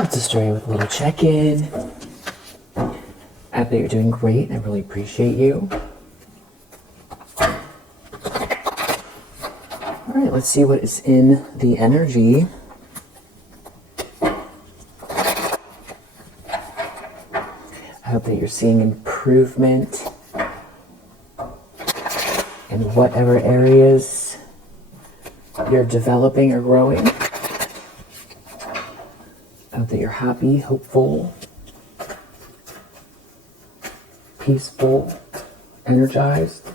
Let's just start with a little check-in. I bet you're doing great. I really appreciate you. All right, let's see what is in the energy. I hope that you're seeing improvement in whatever areas you're developing or growing. I hope that you're happy, hopeful, peaceful, energized,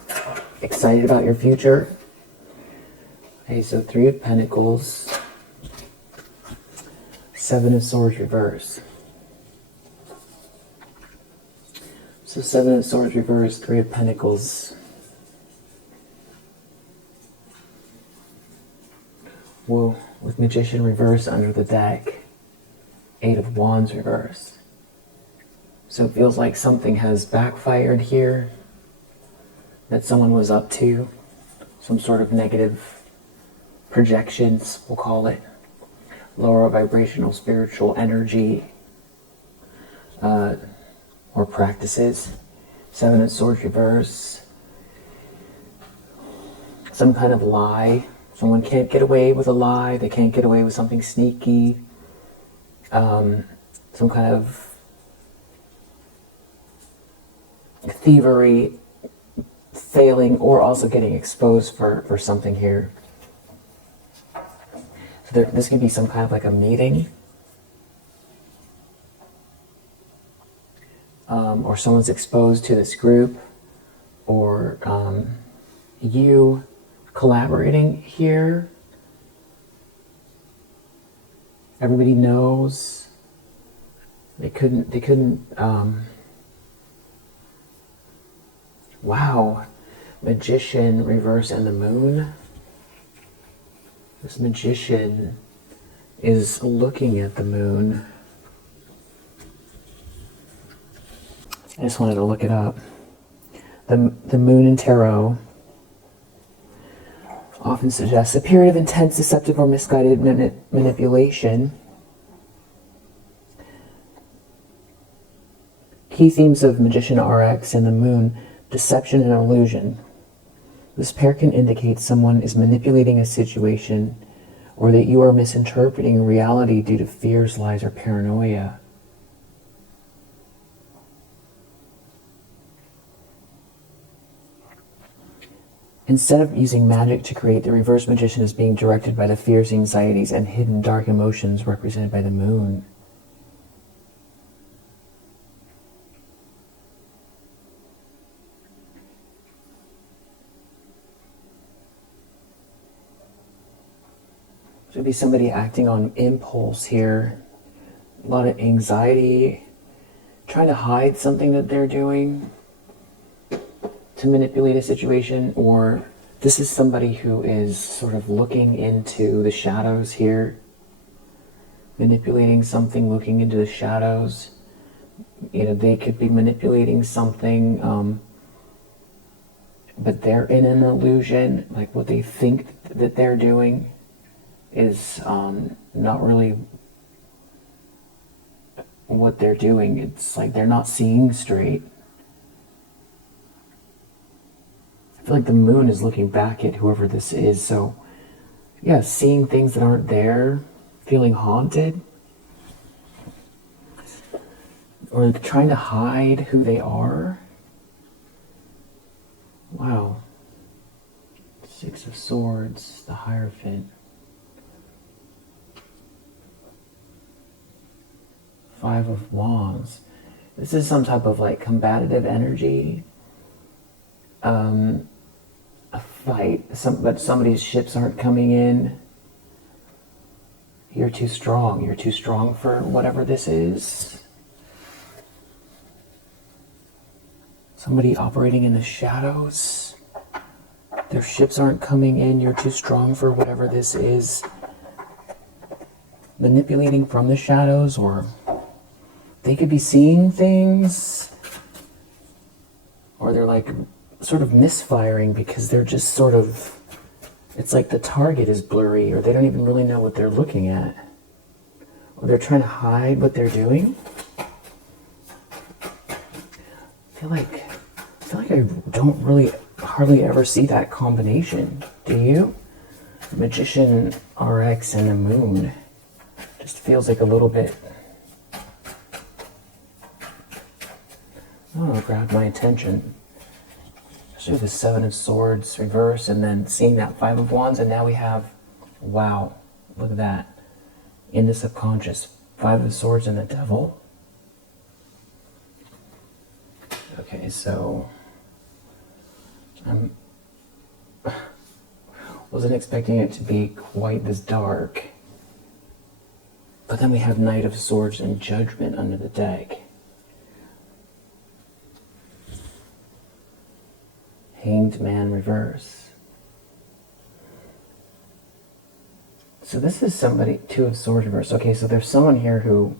excited about your future. Okay, so 3 of Pentacles, 7 of Swords reverse. So 7 of Swords reverse, 3 of Pentacles. Whoa, with Magician reverse under the deck, 8 of Wands reverse. So it feels like something has backfired here that someone was up to. Some sort of negative projections, we'll call it. Lower vibrational spiritual energy or practices. 7 of Swords reverse. Some kind of lie. Someone can't get away with a lie. They can't get away with something sneaky. Some kind of thievery, failing, or also getting exposed for something here. So this could be some kind of like a meeting. Or someone's exposed to this group, or you collaborating here. Everybody knows. They couldn't wow. Magician reverse and the Moon. This Magician is looking at the Moon. I just wanted to look it up. The Moon in Tarot often suggests a period of intense, deceptive, or misguided manipulation. Key themes of Magician RX and the Moon: deception and illusion. This pair can indicate someone is manipulating a situation, or that you are misinterpreting reality due to fears, lies, or paranoia. Instead of using magic to create, the reverse magician is being directed by the fears, anxieties, and hidden dark emotions represented by the Moon. Should be somebody acting on impulse here. A lot of anxiety, trying to hide something that they're doing to manipulate a situation, or this is somebody who is sort of looking into the shadows here, manipulating something, looking into the shadows. You know, they could be manipulating something, but they're in an illusion. Like what they think that they're doing is not really what they're doing. It's like they're not seeing straight. I feel like the Moon is looking back at whoever this is. So yeah, seeing things that aren't there, feeling haunted, or trying to hide who they are. Wow. 6 of Swords, the Hierophant. 5 of Wands. This is some type of like combative energy. A fight. But somebody's ships aren't coming in. You're too strong. You're too strong for whatever this is. Somebody operating in the shadows. Their ships aren't coming in. You're too strong for whatever this is. Manipulating from the shadows, or they could be seeing things, or they're like sort of misfiring because they're just sort of, it's like the target is blurry, or they don't even really know what they're looking at. or they're trying to hide what they're doing. I feel like I don't really hardly ever see that combination. Do you? Magician RX and the moon just feels like a little bit, I don't know, grabbed my attention. Especially the Seven of Swords reverse, and then seeing that Five of Wands, and now we have, wow, look at that. In the subconscious, Five of Swords and the Devil. Okay, so I wasn't expecting it to be quite this dark. But then we have Knight of Swords and Judgment under the deck. Hanged Man reverse. So this is somebody, Two of Swords reverse. Okay, so there's someone here who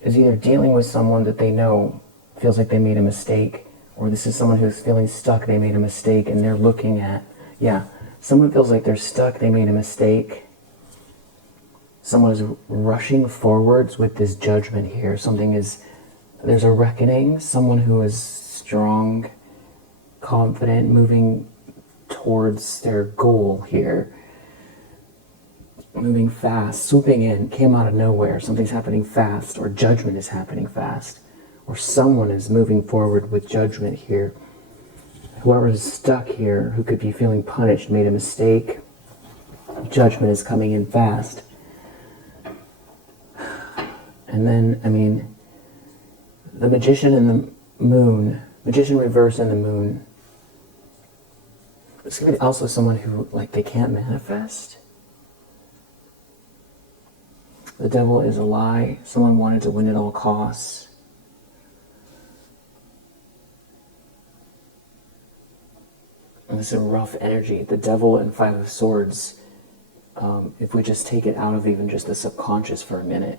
is either dealing with someone that they know feels like they made a mistake, or this is someone who's feeling stuck, they made a mistake, and they're looking at, yeah, someone feels like they're stuck, they made a mistake. Someone is rushing forwards with this judgment here. There's a reckoning, someone who is strong, confident, moving towards their goal here. Moving fast, swooping in, came out of nowhere. Something's happening fast, or judgment is happening fast. Or someone is moving forward with judgment here. Whoever is stuck here, who could be feeling punished, made a mistake. Judgment is coming in fast. And then, I mean, the Magician and the Moon, Magician reverse and the Moon. It's going to be also someone who, like, they can't manifest. The Devil is a lie. Someone wanted to win at all costs. And this is a rough energy. The Devil and Five of Swords, if we just take it out of even just the subconscious for a minute,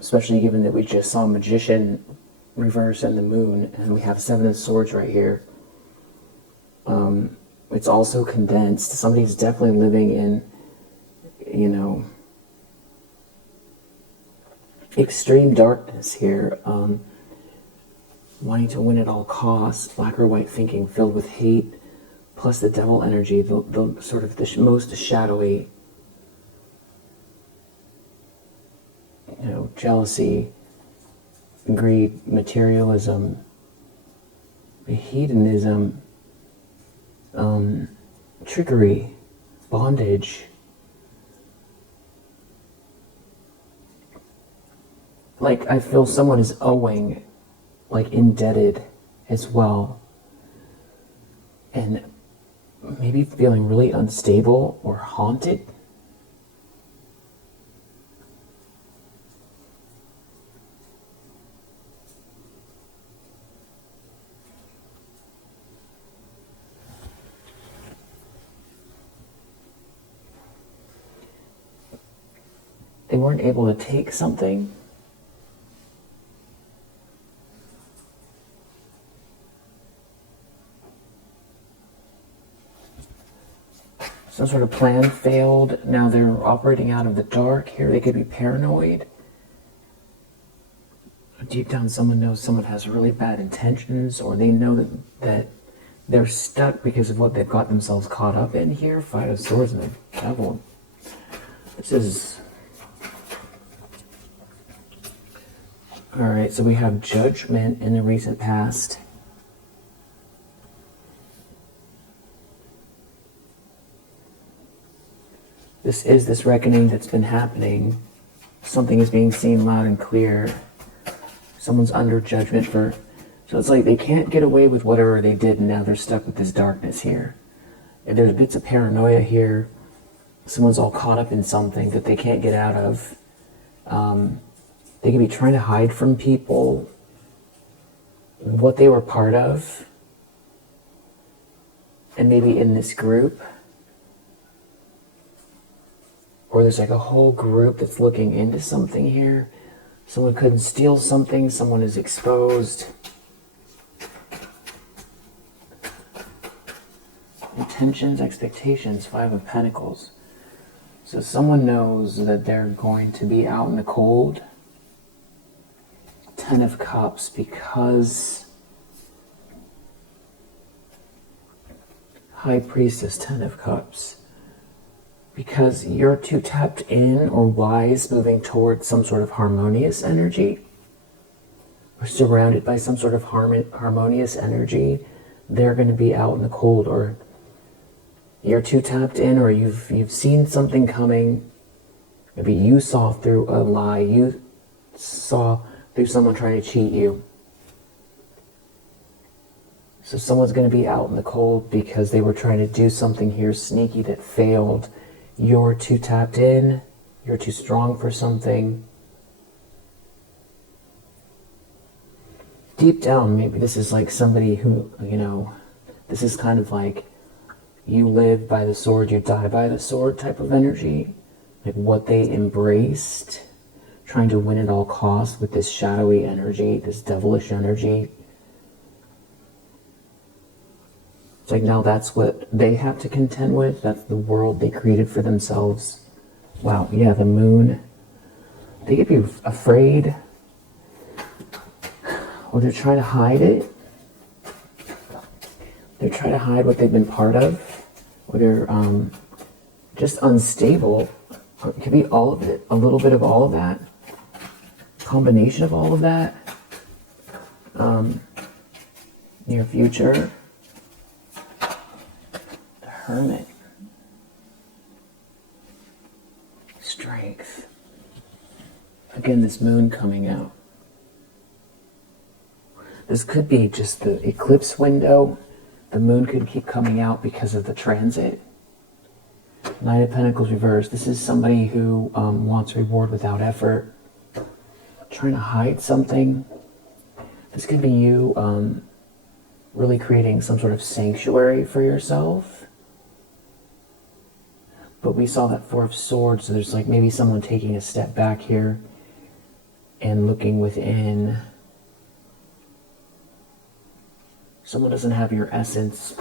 especially given that we just saw Magician reverse and the Moon, and we have Seven of Swords right here. It's also condensed. Somebody's definitely living in, you know, extreme darkness here, wanting to win at all costs, black or white thinking filled with hate, plus the devil energy, the sort of the most shadowy, you know, jealousy, greed, materialism, hedonism, trickery, bondage. Like, I feel someone is owing, like, indebted as well. And maybe feeling really unstable or haunted. They weren't able to take something. Some sort of plan failed. Now they're operating out of the dark here. They could be paranoid. Deep down, someone knows someone has really bad intentions, or they know that they're stuck because of what they've got themselves caught up in here. Five of Swords and the Devil. This is... Alright, so we have judgment in the recent past. This is this reckoning that's been happening. Something is being seen loud and clear. Someone's under judgment for... So it's like they can't get away with whatever they did, and now they're stuck with this darkness here. And there's bits of paranoia here. Someone's all caught up in something that they can't get out of. They can be trying to hide from people what they were part of. And maybe in this group, or there's like a whole group that's looking into something here. Someone couldn't steal something, someone is exposed. Intentions, expectations, Five of Pentacles. So someone knows that they're going to be out in the cold. Ten of Cups, because High Priestess, Ten of Cups. Because you're too tapped in or wise, moving towards some sort of harmonious energy, or surrounded by some sort of harmonious energy, they're going to be out in the cold, or you're too tapped in, or you've seen something coming. Maybe you saw through a lie, you saw through someone trying to cheat you. So someone's going to be out in the cold because they were trying to do something here sneaky that failed. You're too tapped in, you're too strong for something. Deep down, maybe this is like somebody who, this is kind of like you live by the sword, you die by the sword type of energy. Like what they embraced, trying to win at all costs with this shadowy energy, this devilish energy. It's like now that's what they have to contend with. That's the world they created for themselves. Wow, yeah, the moon. They could be afraid, or they're trying to hide it. They're trying to hide what they've been part of, or they're just unstable. It could be all of it, a little bit of all of that, combination of all of that. Near future. Hermit. Strength. Again, this moon coming out. This could be just the eclipse window. The moon could keep coming out because of the transit. Knight of Pentacles reversed. This is somebody who wants reward without effort. Trying to hide something. This could be you really creating some sort of sanctuary for yourself. But we saw that Four of Swords, so there's like maybe someone taking a step back here and looking within. Someone doesn't have your essence.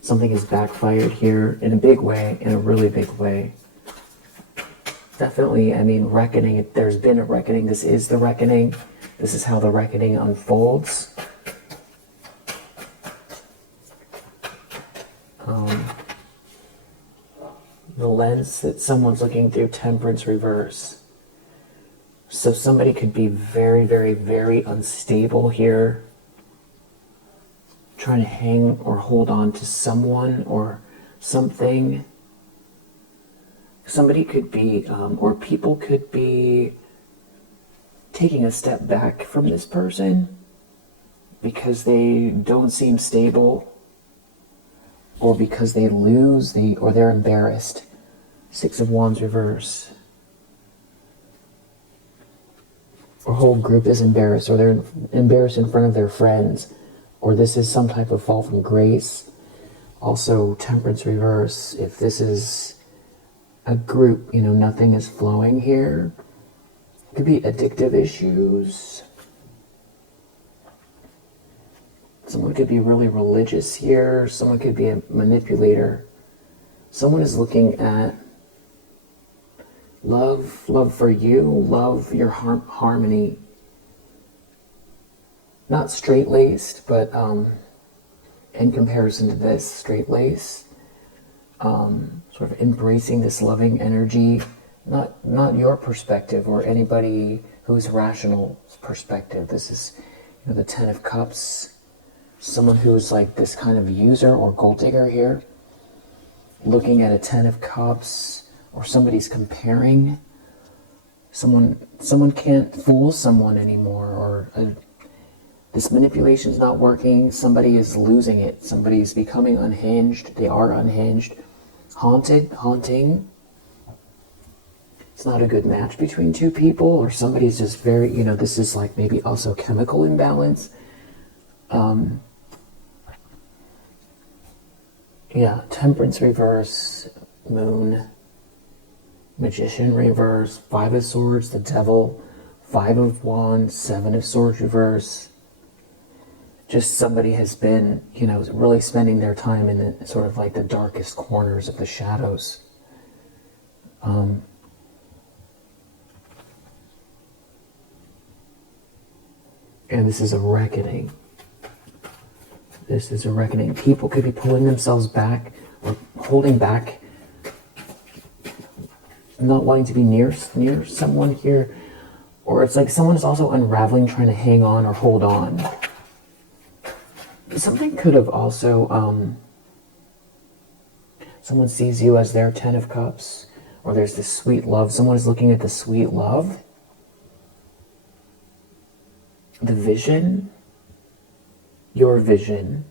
Something is backfired here in a big way, in a really big way. Definitely, I mean, reckoning. There's been a reckoning. This is the reckoning. This is how the reckoning unfolds. The lens that someone's looking through, Temperance reverse. So somebody could be very, very, very unstable here, trying to hang or hold on to someone or something. Somebody could be, or people could be taking a step back from this person because they don't seem stable, or because they lose, or they're embarrassed. Six of Wands reverse. Or whole group is embarrassed, or they're embarrassed in front of their friends, or this is some type of fall from grace. Also, Temperance reverse. If this is a group, nothing is flowing here. It could be addictive issues. Someone could be really religious here. Someone could be a manipulator. Someone is looking at love for you, love your harmony. Not straight-laced, but in comparison to this, straight-laced. Sort of embracing this loving energy. Not your perspective or anybody who's rational perspective. This is the Ten of Cups. Someone who's like this kind of user or gold digger here, looking at a Ten of Cups, or somebody's comparing. Someone can't fool someone anymore, or this manipulation's not working. Somebody is losing it. Somebody's becoming unhinged. They are unhinged. Haunting. It's not a good match between two people, or somebody's just very, this is like maybe also chemical imbalance. Yeah, Temperance reverse, Moon, Magician reverse, Five of Swords, the Devil, Five of Wands, Seven of Swords reverse, just somebody has been, you know, really spending their time in the sort of like the darkest corners of the shadows. And this is a reckoning. This is a reckoning. People could be pulling themselves back or holding back, not wanting to be near someone here. Or it's like someone is also unraveling, trying to hang on or hold on. Something could have also, someone sees you as their 10 of Cups, or there's this sweet love. Someone is looking at the sweet love, the vision, your imagination.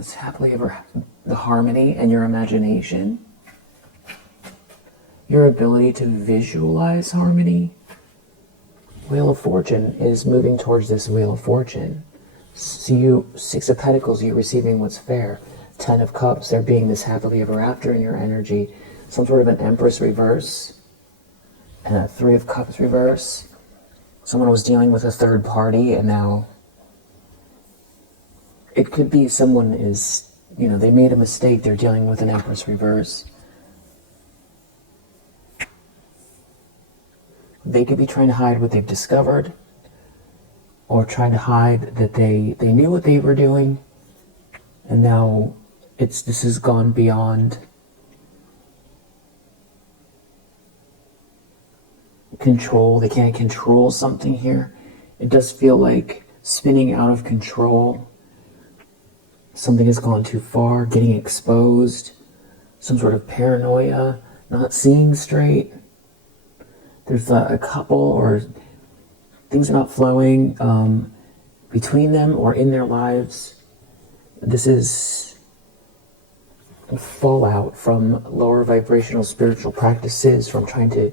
It's happily ever the harmony and your imagination. Your ability to visualize harmony. Wheel of Fortune is moving towards this Wheel of Fortune. So you, 6 of Pentacles, you're receiving what's fair. 10 of Cups, there being this happily ever after in your energy. Some sort of an Empress reverse. And a 3 of Cups reverse. Someone was dealing with a third party, and now it could be someone is, you know, they made a mistake. They're dealing with an Empress reverse. They could be trying to hide what they've discovered, or trying to hide that they knew what they were doing, and now this has gone beyond control. They can't control something here. It does feel like spinning out of control. Something has gone too far, getting exposed, some sort of paranoia, not seeing straight. There's a couple, or things are not flowing between them or in their lives. This is fallout from lower vibrational spiritual practices, from trying to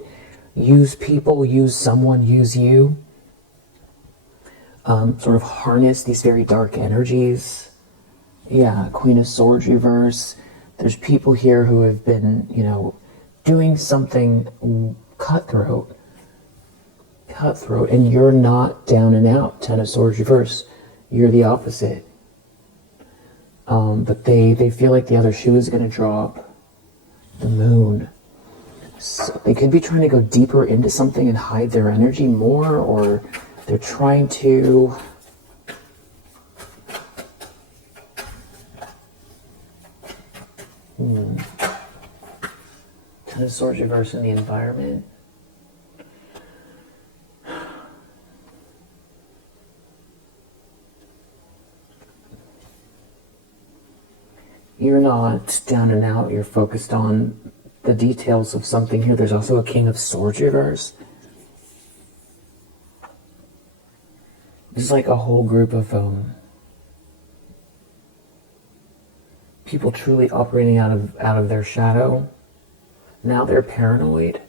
use people, use someone, use you. Sort of harness these very dark energies. Yeah, Queen of Swords reverse. There's people here who have been, you know, doing something cutthroat, and you're not down and out. 10 of Swords reverse. You're the opposite. But they feel like the other shoe is going to drop. The Moon. So they could be trying to go deeper into something and hide their energy more, or they're trying to... Ten of Swords reverse in the environment. You're not down and out. You're focused on the details of something here. There's also a King of Swords reverse. This is like a whole group of people truly operating out of their shadow. Now they're paranoid.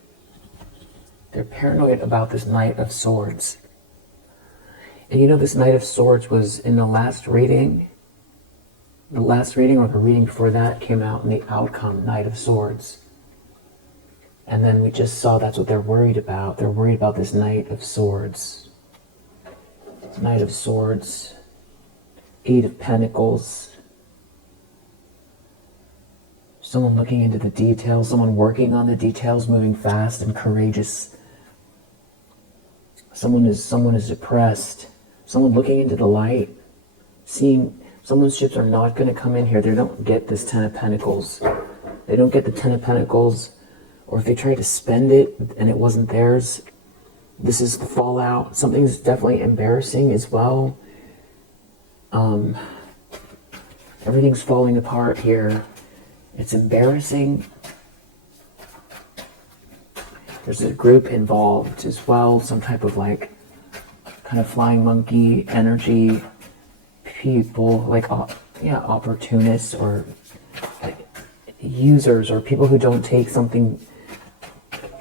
They're paranoid about this Knight of Swords. And you know, this Knight of Swords was in the last reading. The last reading, or the reading before that, came out in the outcome, Knight of Swords. And then we just saw that's what they're worried about. They're worried about this Knight of Swords. Knight of Swords. 8 of Pentacles. Someone looking into the details, someone working on the details, moving fast and courageous. Someone is depressed. Someone looking into the light, seeing someone's ships are not going to come in here. They don't get this 10 of Pentacles. They don't get the 10 of Pentacles. Or if they try to spend it and it wasn't theirs, this is the fallout. Something's definitely embarrassing as well. Everything's falling apart here. It's embarrassing. There's a group involved as well, some type of like kind of flying monkey energy, people like opportunists, or like users, or people who don't take something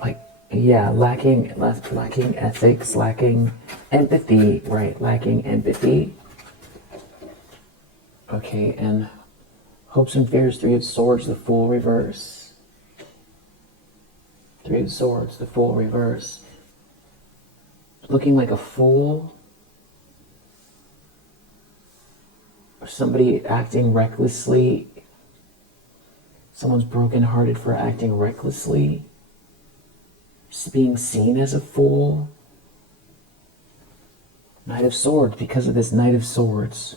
like lacking ethics, lacking empathy, right? Lacking empathy. Okay, and hopes and fears, 3 of Swords, the Fool reverse. Three of Swords, the Fool reverse. Looking like a fool. Or somebody acting recklessly. Someone's brokenhearted for acting recklessly. Just being seen as a fool. Knight of Swords, because of this Knight of Swords.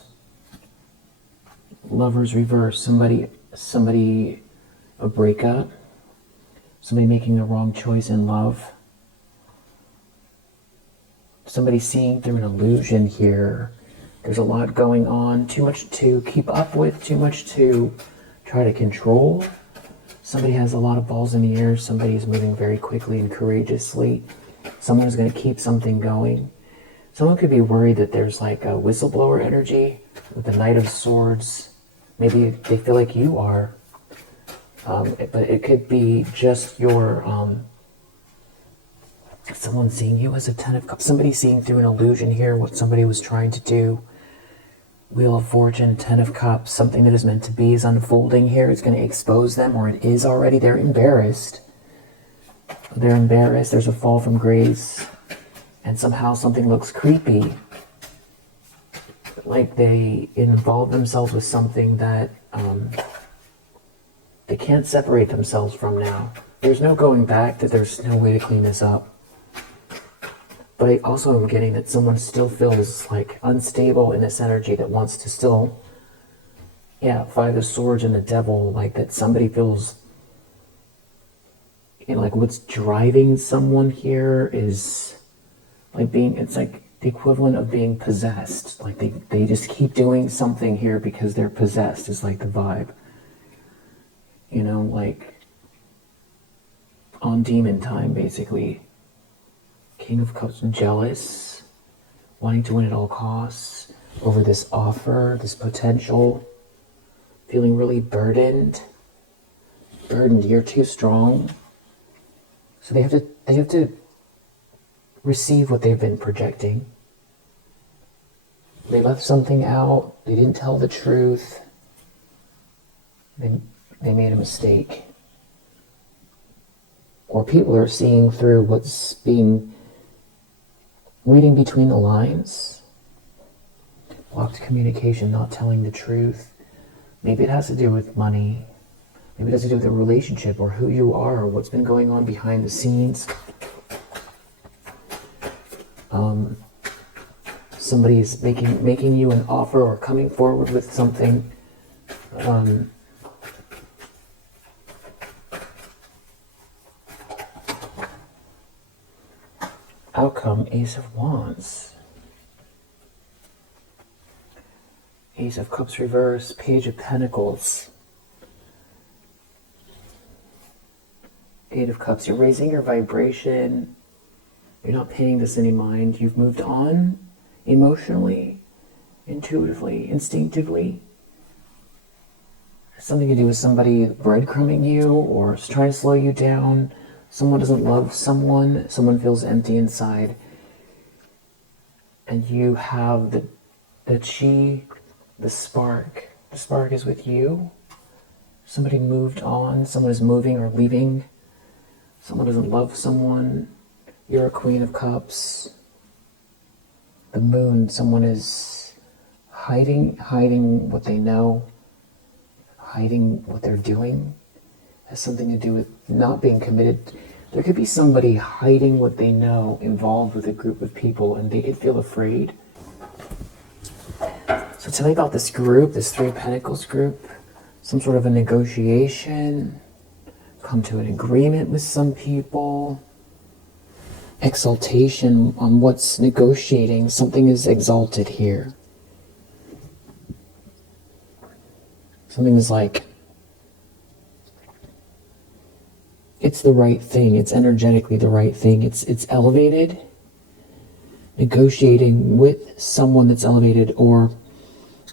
Lovers reverse, somebody, a breakup. Somebody making the wrong choice in love. Somebody seeing through an illusion here. There's a lot going on, too much to keep up with, too much to try to control. Somebody has a lot of balls in the air, somebody's moving very quickly and courageously. Someone is going to keep something going. Someone could be worried that there's like a whistleblower energy with the Knight of Swords. Maybe they feel like you are. But it could be just your, someone seeing you as a Ten of Cups. Somebody seeing through an illusion here what somebody was trying to do. Wheel of Fortune, Ten of Cups. Something that is meant to be is unfolding here. It's going to expose them, or it is already. They're embarrassed. They're embarrassed. There's a fall from grace. And somehow something looks creepy. Like they involve themselves with something that they can't separate themselves from now. There's no going back, that there's no way to clean this up. But I also am getting that someone still feels like unstable in this energy, that wants to still, Five of Swords and the Devil, like that somebody feels, like what's driving someone here is like it's like the equivalent of being possessed. Like they just keep doing something here because they're possessed, is like the vibe. Like on demon time, basically. King of Cups, jealous, wanting to win at all costs over this offer, this potential, feeling really burdened. You're too strong. So they have to receive what they've been projecting. They left something out. They didn't tell the truth. They made a mistake. Or people are seeing through what's being, reading between the lines. Blocked communication, not telling the truth. Maybe it has to do with money. Maybe it has to do with a relationship, or who you are, or what's been going on behind the scenes. Somebody's making you an offer or coming forward with something. Outcome, Ace of Wands. Ace of Cups reverse, Page of Pentacles. Eight of Cups, you're raising your vibration. You're not paying this any mind. You've moved on emotionally, intuitively, instinctively. Something to do with somebody breadcrumbing you or trying to slow you down. Someone doesn't love someone. Someone feels empty inside. And you have the spark. The spark is with you. Somebody moved on. Someone is moving or leaving. Someone doesn't love someone. You're a Queen of Cups. The Moon, someone is hiding what they know, hiding what they're doing. Has something to do with not being committed. There could be somebody hiding what they know, involved with a group of people, and they could feel afraid. So tell me about this group, this Three of Pentacles group. Some sort of a negotiation. Come to an agreement with some people. Exaltation on what's negotiating. Something is exalted here. Something is like, it's the right thing. It's energetically the right thing. It's elevated. Negotiating with someone that's elevated, or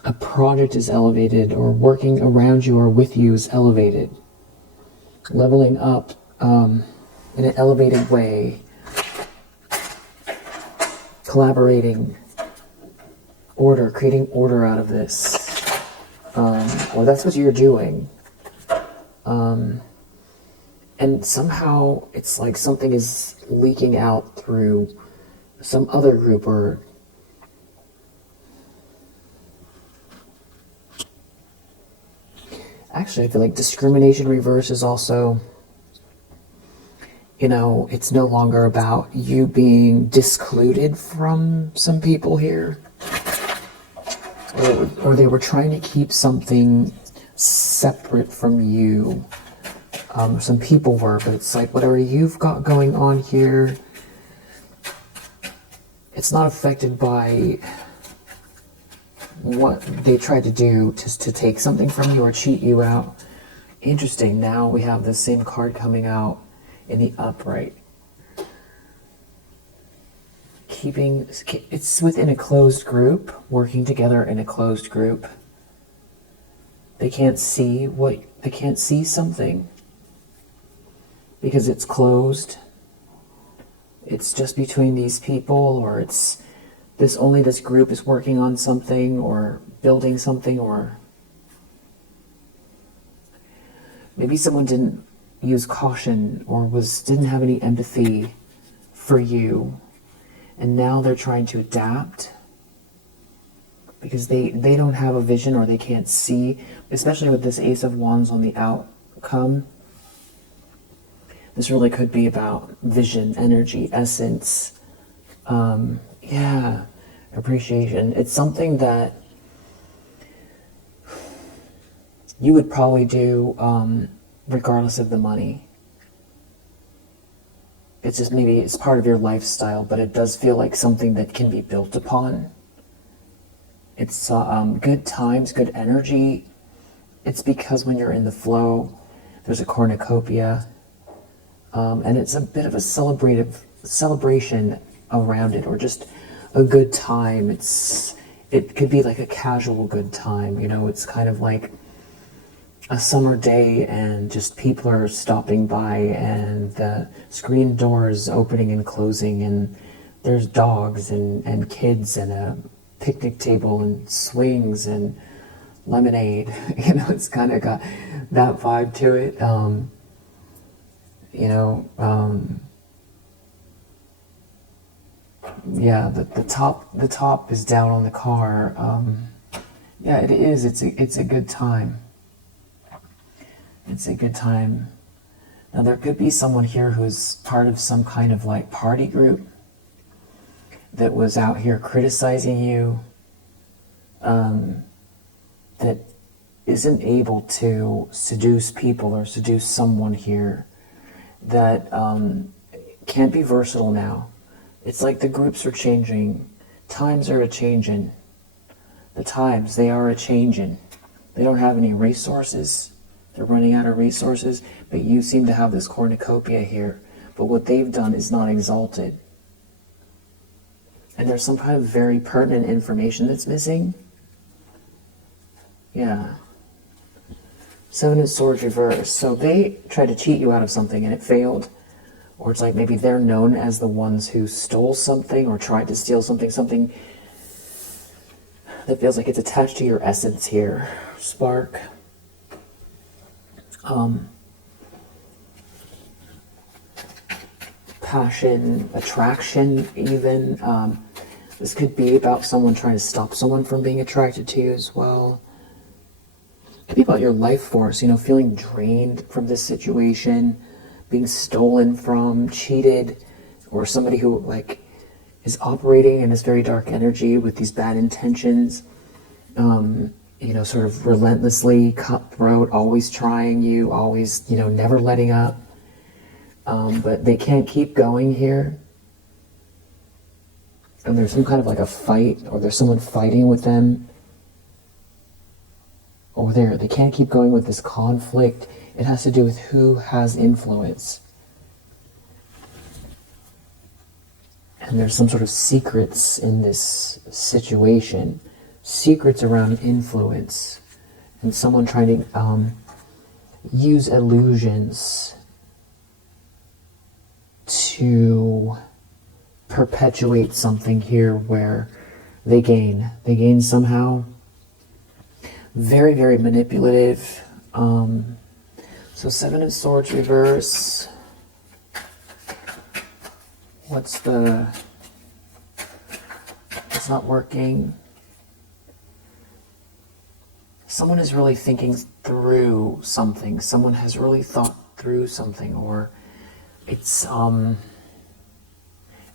a project is elevated, or working around you or with you is elevated. Leveling up in an elevated way. Collaborating, order, creating order out of this. Or that's what you're doing. And somehow it's like something is leaking out through some other group, or actually I feel like discrimination reverse is also, it's no longer about you being discluded from some people here. Or they were trying to keep something separate from you. Some people were, but it's like whatever you've got going on here, it's not affected by what they tried to do to take something from you or cheat you out. Interesting. Now we have the same card coming out in the upright. It's within a closed group, working together in a closed group. They can't see something because it's closed. It's just between these people, or it's only this group is working on something or building something, or maybe someone didn't use caution or didn't have any empathy for you, and now they're trying to adapt because they don't have a vision, or they can't see, especially with this Ace of Wands on the outcome. This really could be about vision, energy, essence, appreciation. It's something that you would probably do regardless of the money. It's just maybe it's part of your lifestyle, but it does feel like something that can be built upon. It's good times, good energy. It's because when you're in the flow, there's a cornucopia, and it's a bit of a celebration around it, or just a good time. It could be like a casual good time, it's kind of like a summer day and just people are stopping by and the screen doors opening and closing, and there's dogs and kids and a picnic table and swings and lemonade. It's kind of got that vibe to it. The top is down on the car. It is. It's a good time. It's a good time. Now there could be someone here who's part of some kind of like party group that was out here criticizing you, that isn't able to seduce people or seduce someone here, that can't be versatile now. It's like the groups are changing. Times are a-changing. The times, they are a-changing. They don't have any resources. They're running out of resources, but you seem to have this cornucopia here. But what they've done is not exalted. And there's some kind of very pertinent information that's missing. Yeah. Seven of Swords reversed. So they tried to cheat you out of something and it failed. Or it's like maybe they're known as the ones who stole something or tried to steal something that feels like it's attached to your essence here. Spark. Passion, attraction even. This could be about someone trying to stop someone from being attracted to you as well. It could be about your life force, feeling drained from this situation, being stolen from, cheated, or somebody who is operating in this very dark energy with these bad intentions, sort of relentlessly cutthroat, always trying you, always, never letting up. But they can't keep going here. And there's some kind of a fight, or there's someone fighting with them. Or they can't keep going with this conflict. It has to do with who has influence. And there's some sort of secrets in this situation. Secrets around influence. And someone trying to use illusions to perpetuate something here where they gain. They gain somehow. Very, very manipulative. So Seven of Swords reverse. It's not working. Someone is really thinking through something. Someone has really thought through something, or it's, again,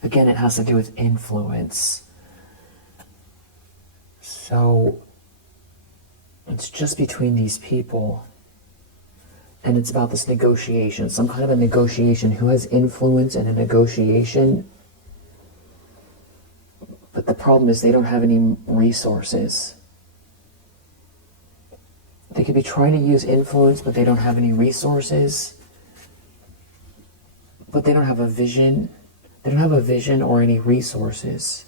it has to do with influence. So it's just between these people. And it's about this negotiation, some kind of a negotiation. Who has influence in a negotiation? But the problem is they don't have any resources. They could be trying to use influence, but they don't have any resources. But they don't have a vision. They don't have a vision or any resources.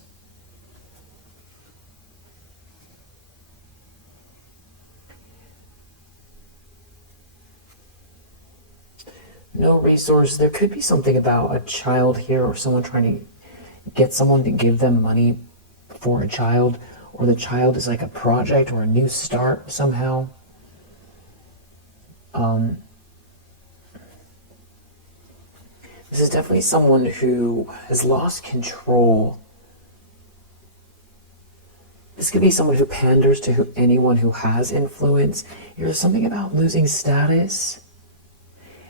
No resource. There could be something about a child here, or someone trying to get someone to give them money for a child, or the child is like a project or a new start somehow. This is definitely someone who has lost control. This could be someone who panders to anyone who has influence. There's something about losing status.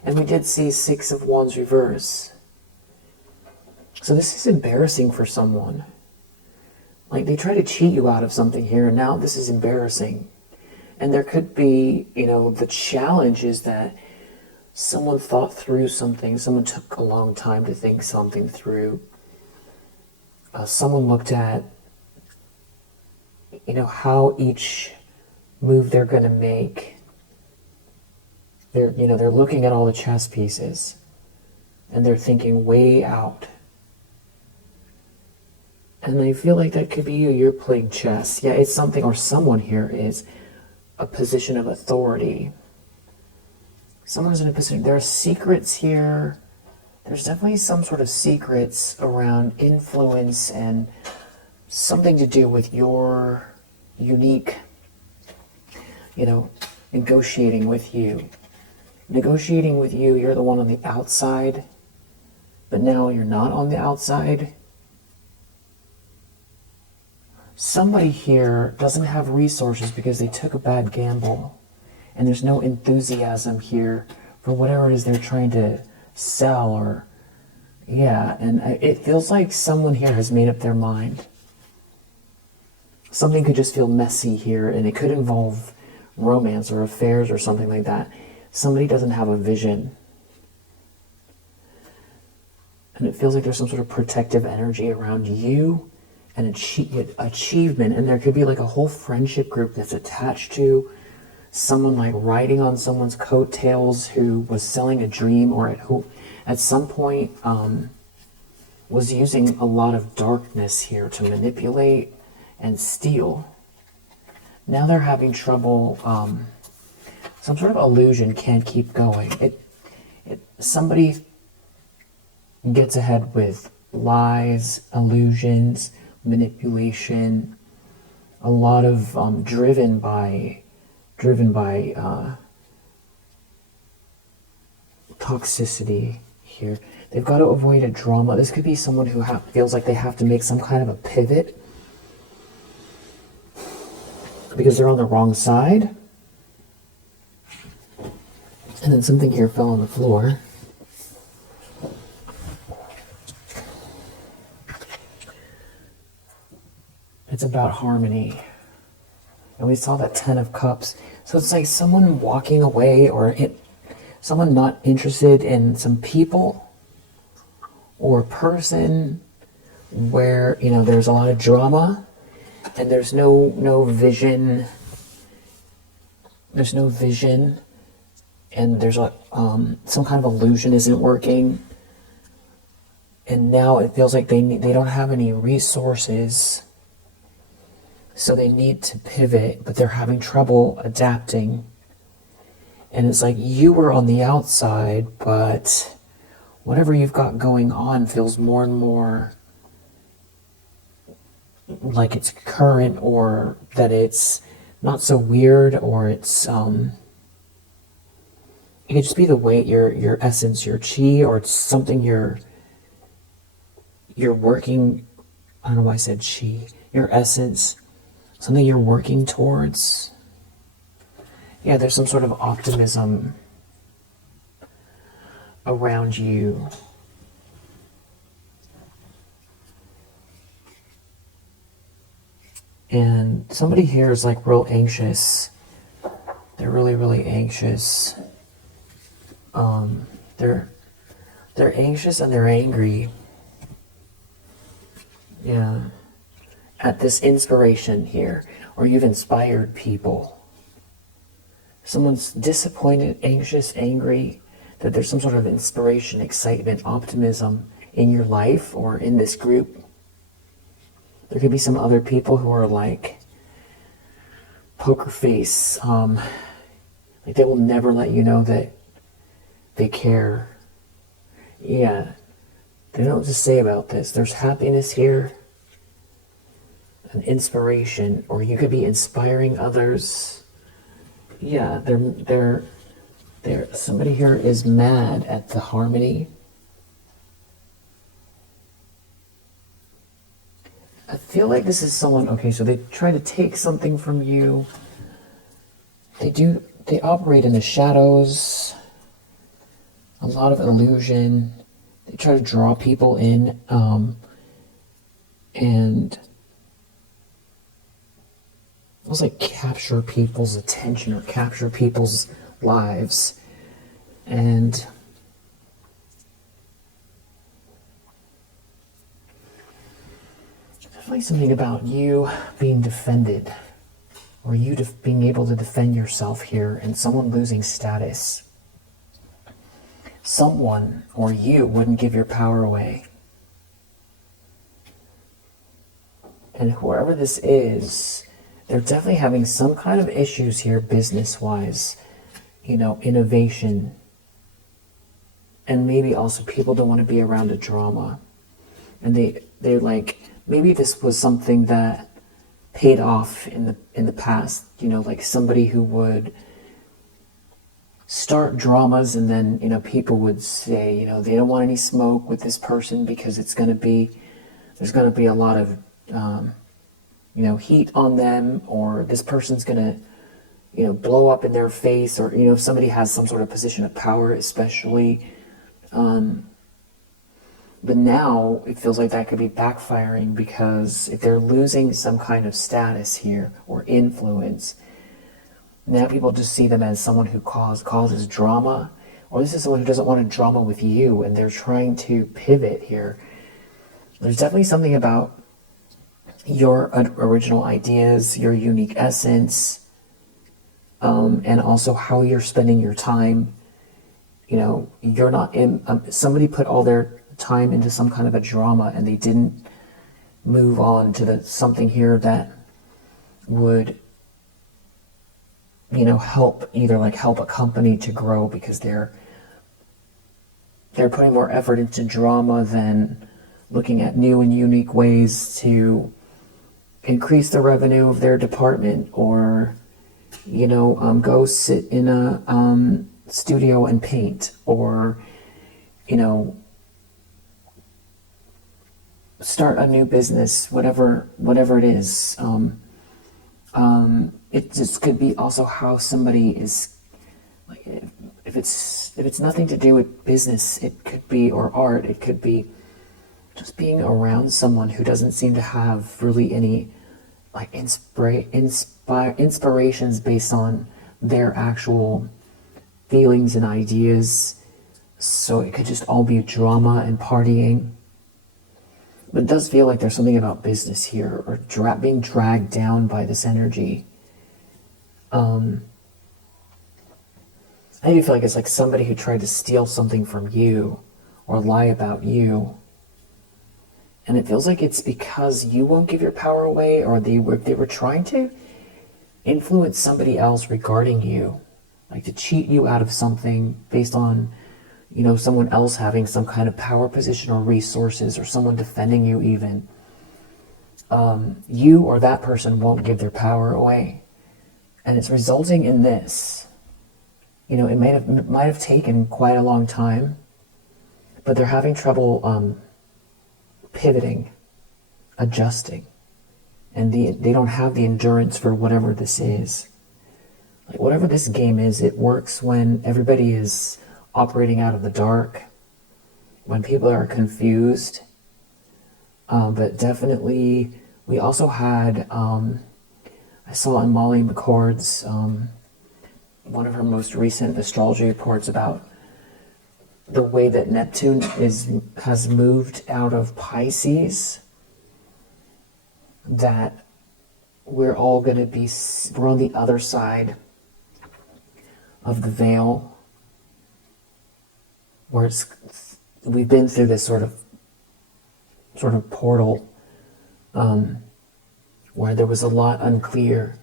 And we did see Six of Wands reverse. So this is embarrassing for someone. Like, they try to cheat you out of something here, and now this is embarrassing. And there could be, the challenge is that someone thought through something. Someone took a long time to think something through. Someone looked at, how each move they're going to make. They're looking at all the chess pieces, and they're thinking way out. And they feel like that could be you. You're playing chess. Yeah, it's something, or someone here is a position of authority. Someone's in a position. There are secrets here. There's definitely some sort of secrets around influence and something to do with your unique, negotiating with you. Negotiating with you, you're the one on the outside, but now you're not on the outside. Somebody here doesn't have resources because they took a bad gamble, and there's no enthusiasm here for whatever it is they're trying to sell, and it feels like someone here has made up their mind. Something could just feel messy here, and it could involve romance or affairs or something like that. Somebody doesn't have a vision. And it feels like there's some sort of protective energy around you and achievement. And there could be like a whole friendship group that's attached to someone, like riding on someone's coattails, who was selling a dream, or who at some point was using a lot of darkness here to manipulate and steal. Now they're having trouble. Some sort of illusion can't keep going. Somebody gets ahead with lies, illusions, manipulation, a lot of driven by toxicity here. They've got to avoid a drama. This could be someone who feels like they have to make some kind of a pivot because they're on the wrong side. And then something here fell on the floor. It's about harmony. And we saw that 10 of Cups. So it's like someone walking away, or someone not interested in some people or person where, there's a lot of drama and there's no vision. There's no vision. And there's some kind of illusion isn't working. And now it feels like they don't have any resources. So they need to pivot, but they're having trouble adapting. And it's like you were on the outside, but whatever you've got going on feels more and more like it's current, or that it's not so weird, or it's It could just be the weight, your essence, your chi, or it's something you're working. I don't know why I said chi. Your essence, something you're working towards. Yeah, there's some sort of optimism around you. And somebody here is like real anxious. They're really, really anxious. They're anxious and they're angry. Yeah. At this inspiration here, or you've inspired people. Someone's disappointed, anxious, angry, that there's some sort of inspiration, excitement, optimism in your life or in this group. There could be some other people who are like poker face, like they will never let you know that they care. Yeah, they don't know what to say about this. There's happiness here, an inspiration, or you could be inspiring others. Yeah, they're somebody here is mad at the harmony. I feel like this is someone, okay, so they try to take something from you. They operate in the shadows. A lot of illusion. They try to draw people in, and almost like capture people's attention or capture people's lives. And definitely something about you being defended, or you being able to defend yourself here, and someone losing status. Someone or you wouldn't give your power away. And whoever this is, they're definitely having some kind of issues here business-wise. Innovation. And maybe also people don't want to be around a drama. And they're like, maybe this was something that paid off in the past. Like somebody who would start dramas, and then people would say they don't want any smoke with this person because there's going to be a lot of heat on them, or this person's going to blow up in their face, or if somebody has some sort of position of power especially. But now it feels like that could be backfiring, because if they're losing some kind of status here or influence, now people just see them as someone who causes drama, or this is someone who doesn't want a drama with you, and they're trying to pivot here. There's definitely something about your original ideas, your unique essence, and also how you're spending your time. You're not in. Somebody put all their time into some kind of a drama, and they didn't move on to something here that would help a company to grow, because they're putting more effort into drama than looking at new and unique ways to increase the revenue of their department, or go sit in a studio and paint, or start a new business, whatever it is. It just could be also how somebody is, like, if it's nothing to do with business, it could be, or art, it could be just being around someone who doesn't seem to have really any like inspirations based on their actual feelings and ideas. So it could just all be drama and partying. But it does feel like there's something about business here, or being dragged down by this energy. I do feel like it's like somebody who tried to steal something from you or lie about you. And it feels like it's because you won't give your power away, or they were trying to influence somebody else regarding you, like to cheat you out of something based on someone else having some kind of power position or resources, or someone defending you even. You or that person won't give their power away. And it's resulting in this. it might have taken quite a long time, but they're having trouble pivoting, adjusting, and they don't have the endurance for whatever this is. Like whatever this game is, it works when everybody is operating out of the dark, when people are confused. But definitely, we also had, I saw on Molly McCord's, one of her most recent astrology reports about the way that Neptune has moved out of Pisces, that we're all going to be, we're on the other side of the veil, where we've been through this sort of portal, where there was a lot unclear,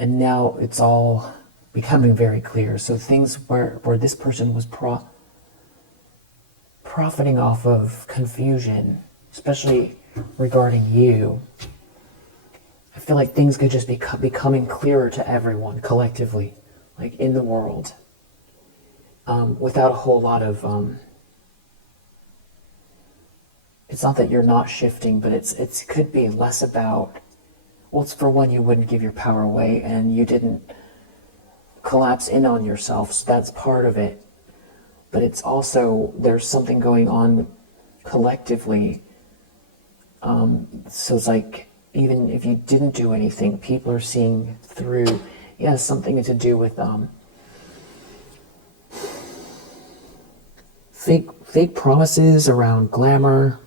and now it's all becoming very clear. So things where this person was profiting off of confusion, especially regarding you, I feel like things could just be becoming clearer to everyone collectively, like in the world, without a whole lot of, it's not that you're not shifting, but it could be less about, well, it's for one, you wouldn't give your power away and you didn't collapse in on yourself, so that's part of it. But it's also, there's something going on collectively. So it's like, even if you didn't do anything, people are seeing through. It has something to do with fake promises around glamour,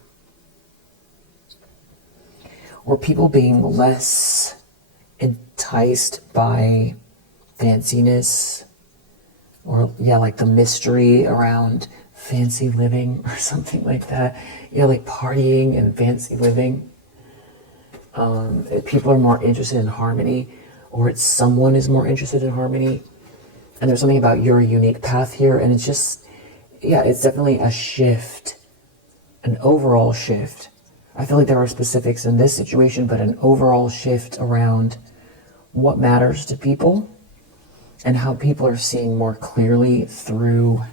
or people being less enticed by fanciness, or like the mystery around fancy living or something like that. Like partying and fancy living. People are more interested in harmony, or someone is more interested in harmony. And there's something about your unique path here, and it's just, it's definitely a shift, an overall shift. I feel like there are specifics in this situation, but an overall shift around what matters to people and how people are seeing more clearly through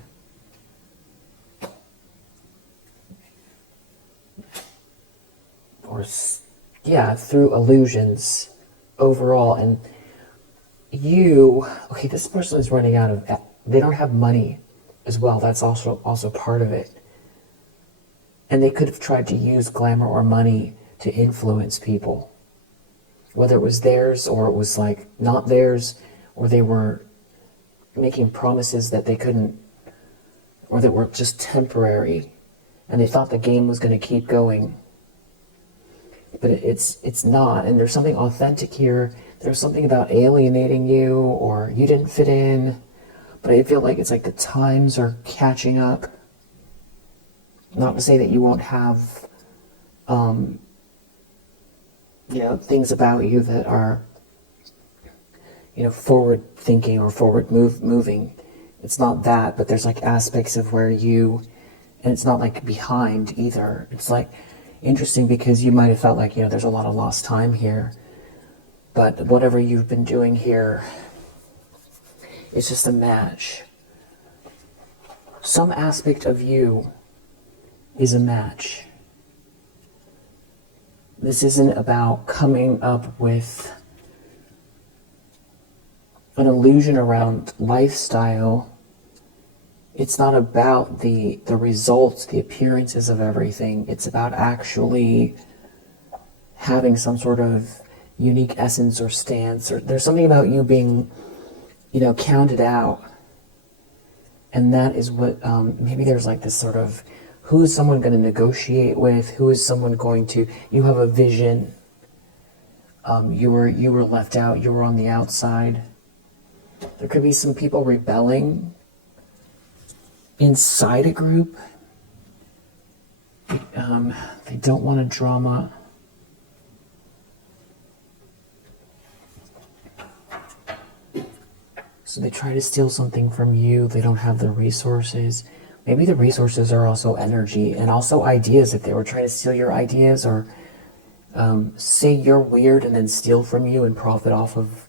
through illusions overall. And this person is running out of, they don't have money as well. That's also part of it. And they could have tried to use glamour or money to influence people, whether it was theirs or it was like not theirs, or they were making promises that they couldn't, or that were just temporary, and they thought the game was going to keep going. But it's not, and there's something authentic here. There's something about alienating you, or you didn't fit in. But I feel like it's like the times are catching up. Not to say that you won't have, things about you that are, forward thinking or forward moving. It's not that, but there's like aspects of where and it's not like behind either. It's like interesting because you might have felt like, there's a lot of lost time here. But whatever you've been doing here, it's just a match. Some aspect of you is a match. This isn't about coming up with an illusion around lifestyle. It's not about the results, the appearances of everything. It's about actually having some sort of unique essence or stance, or there's something about you being, counted out. And that is what, maybe there's like this sort of, who is someone going to negotiate with? Who is someone going to, you have a vision. You were left out, you were on the outside. There could be some people rebelling inside a group. They don't want a drama. So they try to steal something from you. They don't have the resources. Maybe the resources are also energy and also ideas. If they were trying to steal your ideas, or say you're weird and then steal from you and profit off of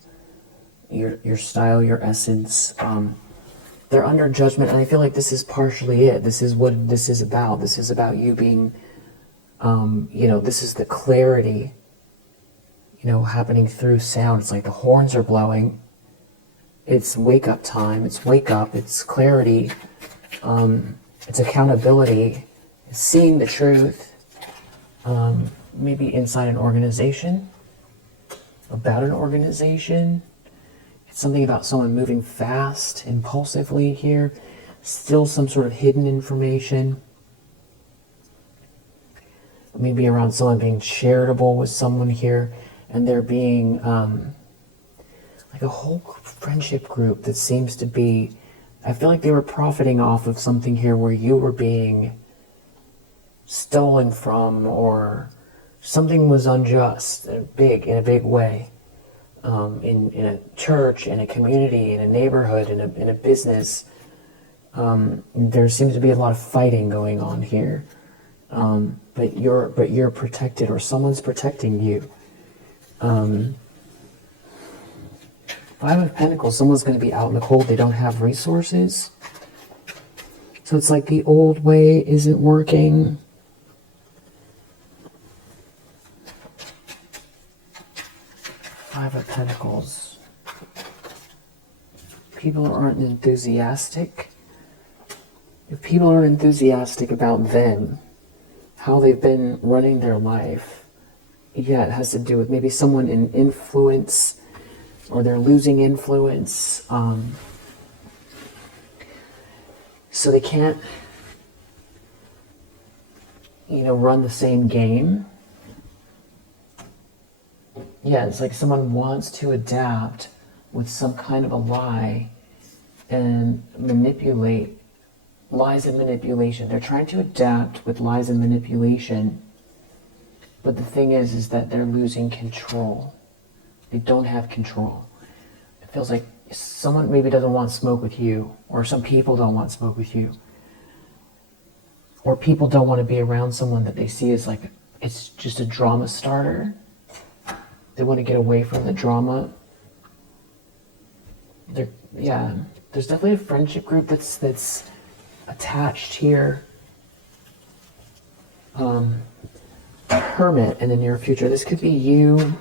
your style, your essence. they're under judgment, and I feel like this is partially it. This is what this is about. This is about you being, this is the clarity, happening through sound. It's like the horns are blowing. It's wake up time. It's wake up. It's clarity. It's accountability. It's seeing the truth. Maybe inside an organization, about an organization. It's something about someone moving fast, impulsively here. Still some sort of hidden information. Maybe around someone being charitable with someone here, and there being like a whole friendship group that seems to be, I feel like they were profiting off of something here where you were being stolen from, or something was unjust in a big way. In a church, in a community, in a neighborhood, in a business, there seems to be a lot of fighting going on here. But you're protected, or someone's protecting you. 5 of Pentacles, someone's going to be out in the cold. They don't have resources. So it's like the old way isn't working. Five of Pentacles. People aren't enthusiastic. If people aren't enthusiastic about them, how they've been running their life, yeah, it has to do with maybe someone in influence, or they're losing influence. So they can't, run the same game. Yeah, it's like someone wants to adapt with some kind of a lie and manipulate, lies and manipulation. They're trying to adapt with lies and manipulation, but the thing is that they're losing control. They don't have control. It feels like someone maybe doesn't want smoke with you, or some people don't want smoke with you, or people don't want to be around someone that they see as like, it's just a drama starter. They want to get away from the drama. There's definitely a friendship group that's attached here. Hermit in the near future. This could be you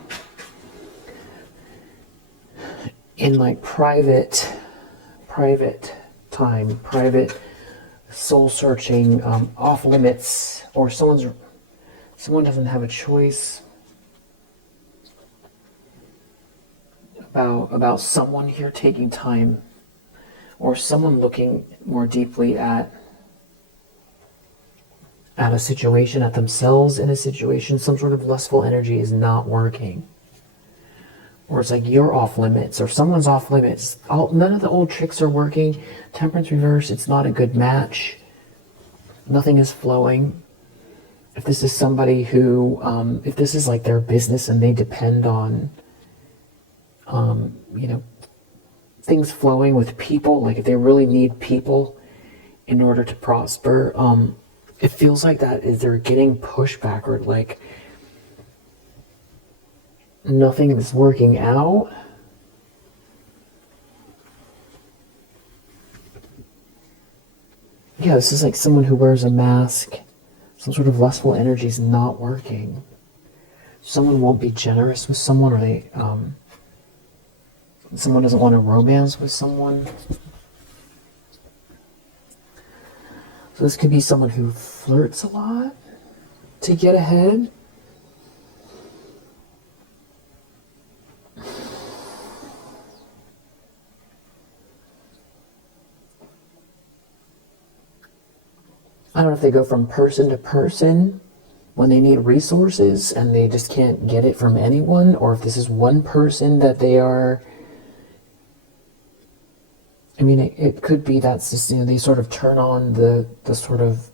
in like private time, private soul searching, off limits, or someone doesn't have a choice about someone here taking time, or someone looking more deeply at a situation, at themselves in a situation. Some sort of lustful energy is not working, or it's like you're off limits, or someone's off limits. None of the old tricks are working. Temperance reverse, it's not a good match. Nothing is flowing. If this is somebody who, if this is like their business and they depend on things flowing with people, like if they really need people in order to prosper, it feels like that is they're getting pushed backward, like nothing is working out. Yeah, this is like someone who wears a mask. Some sort of lustful energy is not working. Someone won't be generous with someone, or they someone doesn't want to romance with someone. So this could be someone who flirts a lot to get ahead. I don't know if they go from person to person when they need resources and they just can't get it from anyone, or if this is one person that they are. I mean, it could be that's just, they sort of turn on the sort of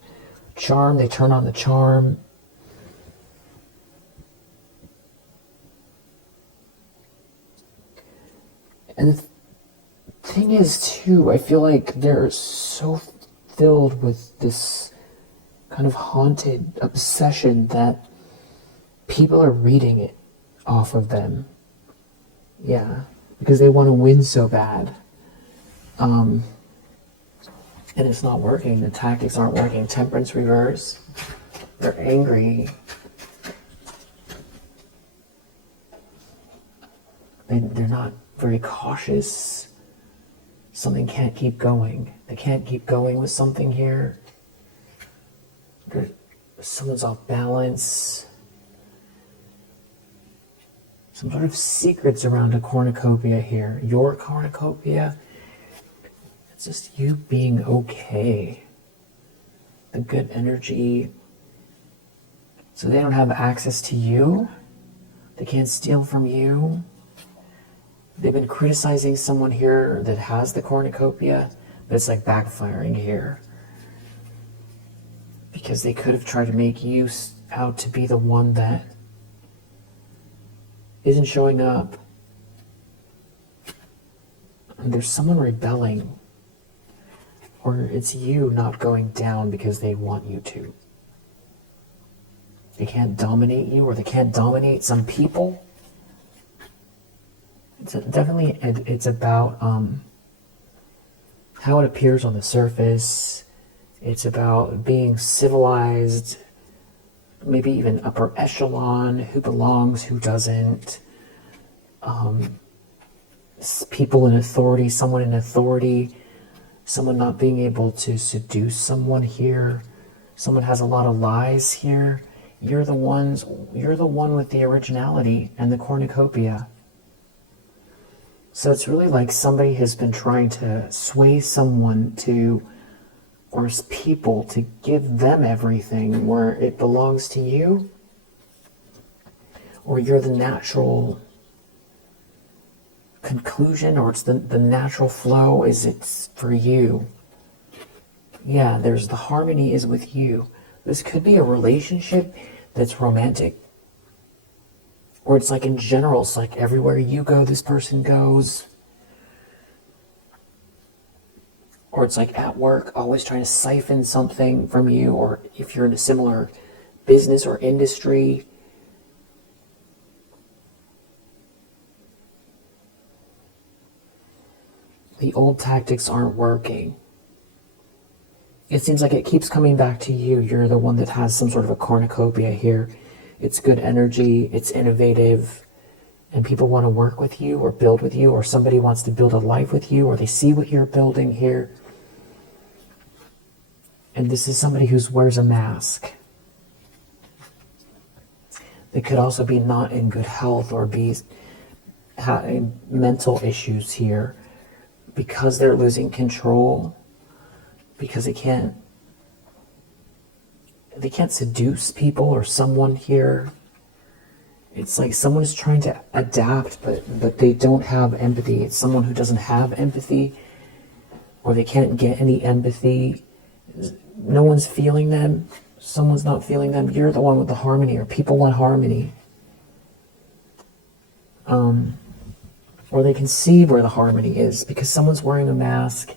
charm, they turn on the charm. And the thing is, too, I feel like they're so filled with this kind of haunted obsession that people are reading it off of them. Yeah, because they want to win so bad. And it's not working. The tactics aren't working. Temperance reverse. They're angry. They're not very cautious. Something can't keep going. They can't keep going with something here. Someone's off balance. Some sort of secrets around a cornucopia here. Your cornucopia. It's just you being okay. The good energy. So they don't have access to you. They can't steal from you. They've been criticizing someone here that has the cornucopia, but it's like backfiring here. Because they could have tried to make you out to be the one that isn't showing up. And there's someone rebelling. Or it's you not going down because they want you to. They can't dominate you, or they can't dominate some people. It's about how it appears on the surface. It's about being civilized, maybe even upper echelon, who belongs, who doesn't. People in authority, someone in authority, someone not being able to seduce someone here. Someone has a lot of lies here. You're the one with the originality and the cornucopia. So it's really like somebody has been trying to sway someone to, or people to give them everything where it belongs to you, or you're the natural conclusion, or it's the natural flow, is it's for you. Yeah, there's the harmony is with you. This could be a relationship that's romantic. Or it's like in general, it's like everywhere you go, this person goes. Or it's like at work, always trying to siphon something from you. Or if you're in a similar business or industry. The old tactics aren't working. It seems like it keeps coming back to you. You're the one that has some sort of a cornucopia here. It's good energy, it's innovative, and people want to work with you or build with you, or somebody wants to build a life with you, or they see what you're building here. And this is somebody who wears a mask. They could also be not in good health or be having mental issues here because they're losing control, because they can't seduce people or someone here. It's like someone is trying to adapt, but they don't have empathy. It's someone who doesn't have empathy, or they can't get any empathy. No one's feeling them. Someone's not feeling them. You're the one with the harmony, or people want harmony. Or they can see where the harmony is because someone's wearing a mask,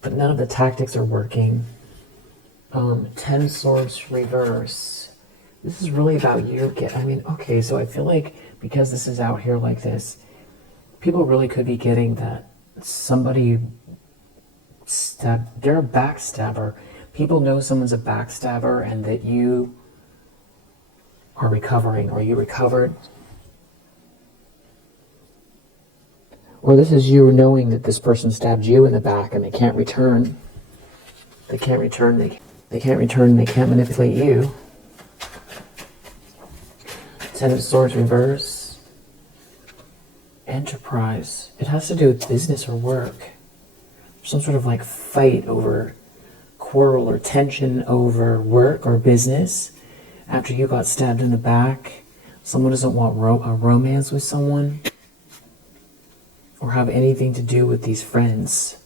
but none of the tactics are working. 10 Swords reverse. This is really about you. Okay, so I feel like because this is out here like this, people really could be getting that somebody they're a backstabber. People know someone's a backstabber and that you are recovering, or you recovered. Or this is you knowing that this person stabbed you in the back and they can't return. They can't return, they can't manipulate you. 10 of Swords reverse. Enterprise. It has to do with business or work. Some sort of like fight over, quarrel or tension over work or business. After you got stabbed in the back, someone doesn't want a romance with someone or have anything to do with these friends.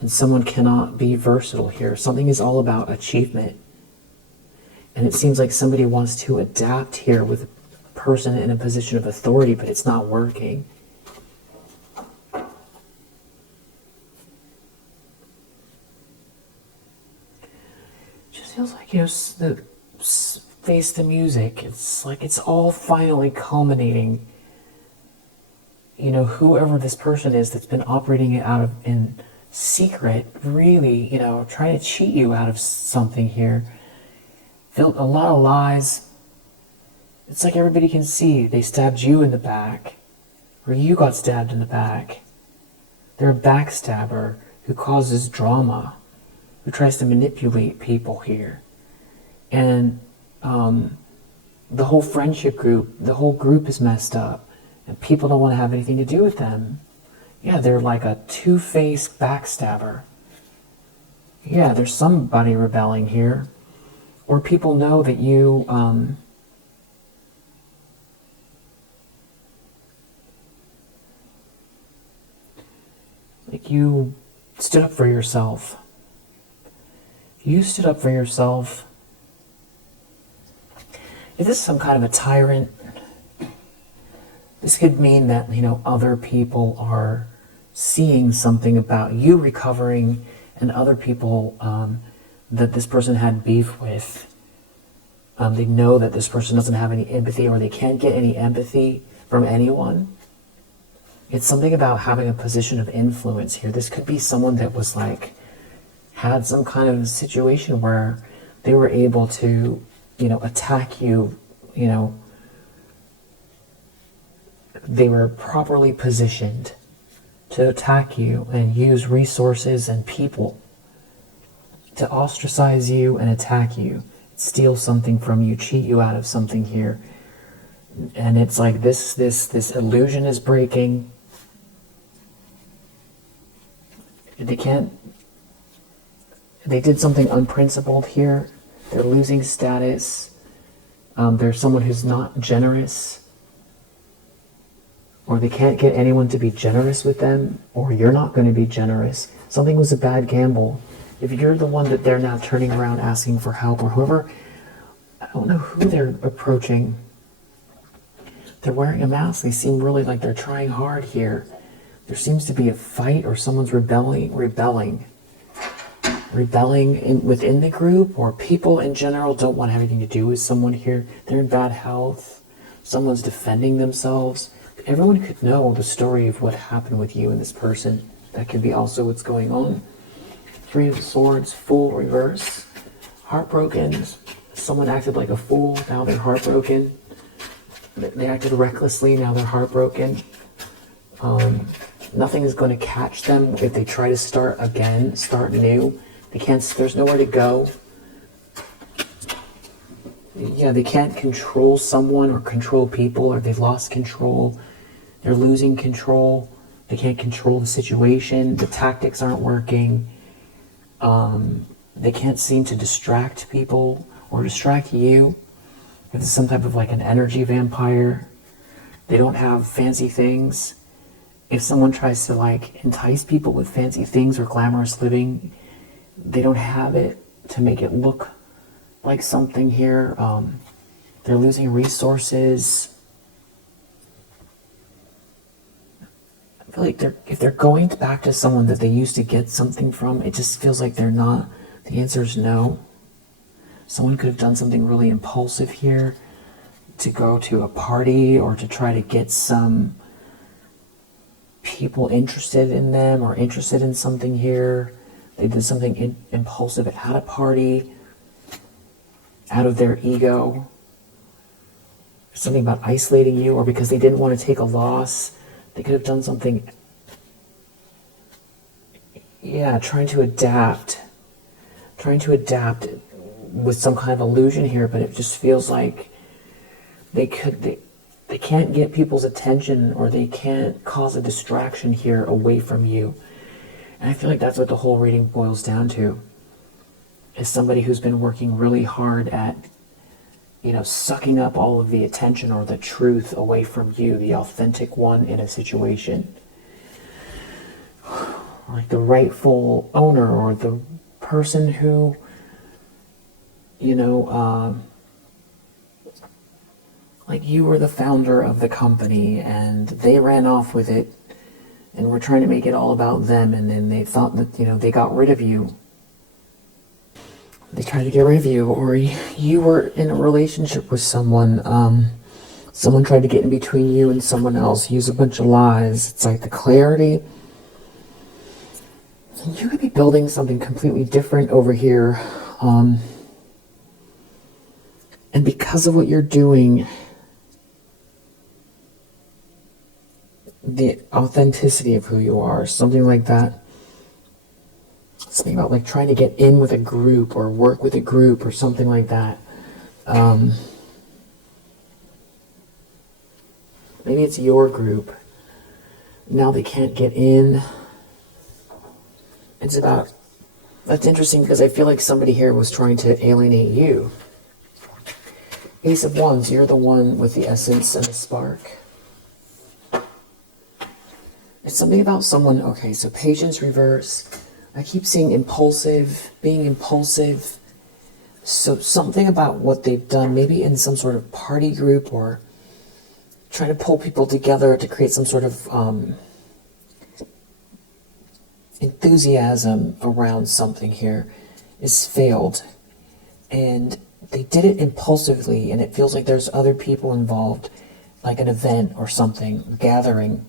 And someone cannot be versatile here. Something is all about achievement. And it seems like somebody wants to adapt here with a person in a position of authority, but it's not working. Just feels like, face the music. It's like it's all finally culminating. Whoever this person is that's been operating it out of in secret, really, trying to cheat you out of something here. Felt a lot of lies. It's like everybody can see they stabbed you in the back, or you got stabbed in the back. They're a backstabber who causes drama, who tries to manipulate people here. And the whole friendship group, the whole group is messed up, and people don't want to have anything to do with them. Yeah, they're like a two-faced backstabber. Yeah, there's somebody rebelling here. Or people know that you, like you stood up for yourself. You stood up for yourself. If this is some kind of a tyrant, this could mean that, other people are seeing something about you recovering, and other people that this person had beef with. They know that this person doesn't have any empathy, or they can't get any empathy from anyone. It's something about having a position of influence here. This could be someone that was had some kind of situation where they were able to, attack you, they were properly positioned to attack you and use resources and people to ostracize you and attack you, steal something from you, cheat you out of something here. And it's like this illusion is breaking. They did something unprincipled here. They're losing status. There's someone who's not generous, or they can't get anyone to be generous with them, or you're not going to be generous. Something was a bad gamble. If you're the one that they're now turning around asking for help, or whoever, I don't know who they're approaching. They're wearing a mask. They seem really like they're trying hard here. There seems to be a fight, or someone's rebelling within the group, or people in general don't want anything to do with someone here. They're in bad health. Someone's defending themselves. Everyone could know the story of what happened with you and this person. That could be also what's going on. Three of Swords, Fool reverse. Heartbroken. Someone acted like a fool. Now they're heartbroken. They acted recklessly. Now they're heartbroken. Nothing is going to catch them if they try to start again, start new. They can't. There's nowhere to go. Yeah, they can't control someone or control people, or they've lost control. They're losing control. They can't control the situation. The tactics aren't working. They can't seem to distract people or distract you. If it's some type of an energy vampire, they don't have fancy things. If someone tries to entice people with fancy things or glamorous living, they don't have it to make it look like something here. They're losing resources. I feel like if they're going back to someone that they used to get something from, it just feels like they're not. The answer is no. Someone could have done something really impulsive here, to go to a party or to try to get some people interested in them or interested in something here. They did something impulsive at a party, out of their ego. Something about isolating you, or because they didn't want to take a loss. They could have done something, trying to adapt with some kind of illusion here, but it just feels like they can't get people's attention, or they can't cause a distraction here away from you. And I feel like that's what the whole reading boils down to, is somebody who's been working really hard at sucking up all of the attention or the truth away from you, the authentic one in a situation. Like the rightful owner, or the person who, like you were the founder of the company and they ran off with it and were trying to make it all about them, and then they thought that, they got rid of you. They tried to get rid of you, or you were in a relationship with someone. Someone tried to get in between you and someone else, use a bunch of lies. It's like the clarity. You could be building something completely different over here. And because of what you're doing, the authenticity of who you are, something like that. Something about like trying to get in with a group or work with a group or something like that. Maybe it's your group. Now they can't get in. It's about, that's interesting because I feel like somebody here was trying to alienate you. Ace of Wands, you're the one with the essence and the spark. It's something about someone, okay, so patience reverse. I keep seeing impulsive, being impulsive. So something about what they've done, maybe in some sort of party group or trying to pull people together to create some sort of enthusiasm around something here is failed. And they did it impulsively, and it feels like there's other people involved, like an event or something, gathering.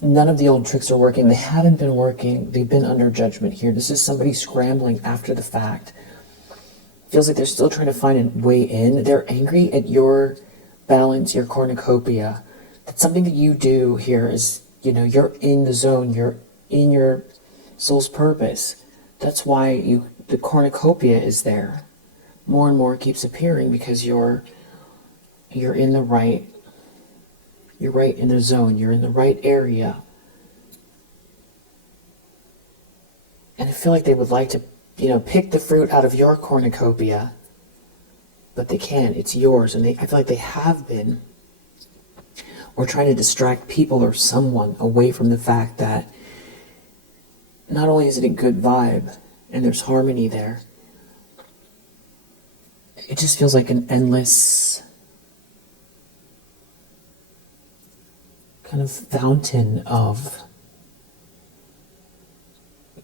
None of the old tricks are working. They haven't been working. They've been under judgment here. This is somebody scrambling after the fact. Feels like they're still trying to find a way in. They're angry at your balance, your cornucopia. That's something that you do here is, you know, you're in the zone. You're in your soul's purpose. That's why the cornucopia is there. More and more it keeps appearing because you're in the right. You're right in the zone. You're in the right area. And I feel like they would like to, you know, pick the fruit out of your cornucopia, but they can't. It's yours. And I feel like they have been. Or trying to distract people or someone away from the fact that not only is it a good vibe and there's harmony there, it just feels like an endless kind of fountain of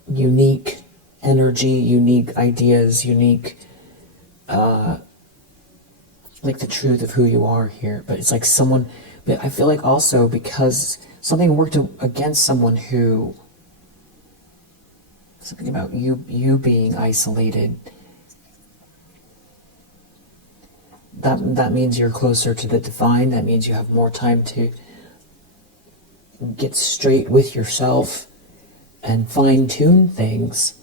unique energy, unique ideas, unique, like the truth of who you are here. But it's like someone, but I feel like also because something worked against someone who, something about you being isolated, that means you're closer to the divine. That means you have more time to get straight with yourself and fine-tune things.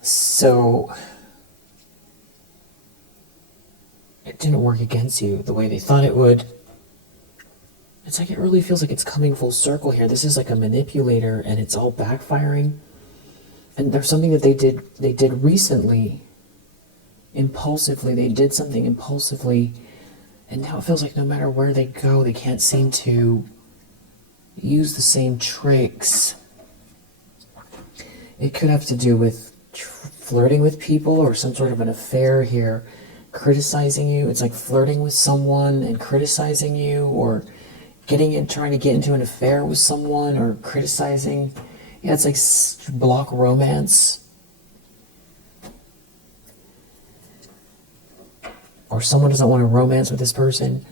So it didn't work against you the way they thought it would. It's like it really feels like it's coming full circle here. This is like a manipulator and it's all backfiring. And there's something that they did recently, impulsively. They did something impulsively, and now it feels like no matter where they go, they can't seem to use the same tricks. It could have to do with flirting with people or some sort of an affair here, criticizing you. It's like flirting with someone and criticizing you, or trying to get into an affair with someone or criticizing. Yeah, it's like block romance. Or someone doesn't want to romance with this person.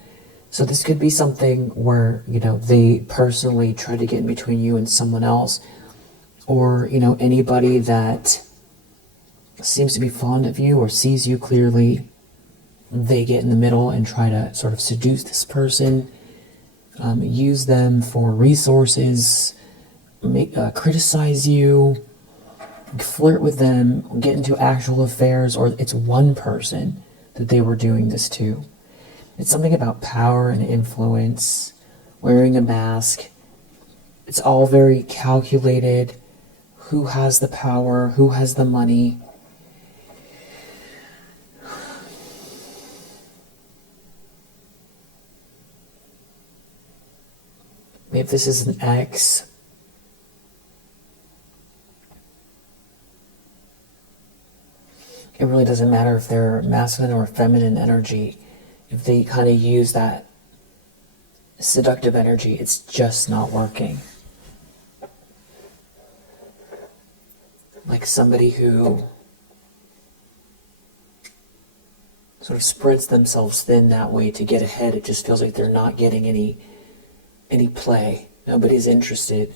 So this could be something where, you know, they personally try to get in between you and someone else. Or, you know, anybody that seems to be fond of you or sees you clearly, they get in the middle and try to sort of seduce this person, use them for resources, criticize you, flirt with them, get into actual affairs, or it's one person that they were doing this to. It's something about power and influence, wearing a mask. It's all very calculated. Who has the power? Who has the money? Maybe this is an ex. It really doesn't matter if they're masculine or feminine energy. If they kind of use that seductive energy, it's just not working. Like somebody who sort of spreads themselves thin that way to get ahead. It just feels like they're not getting any play. Nobody's interested.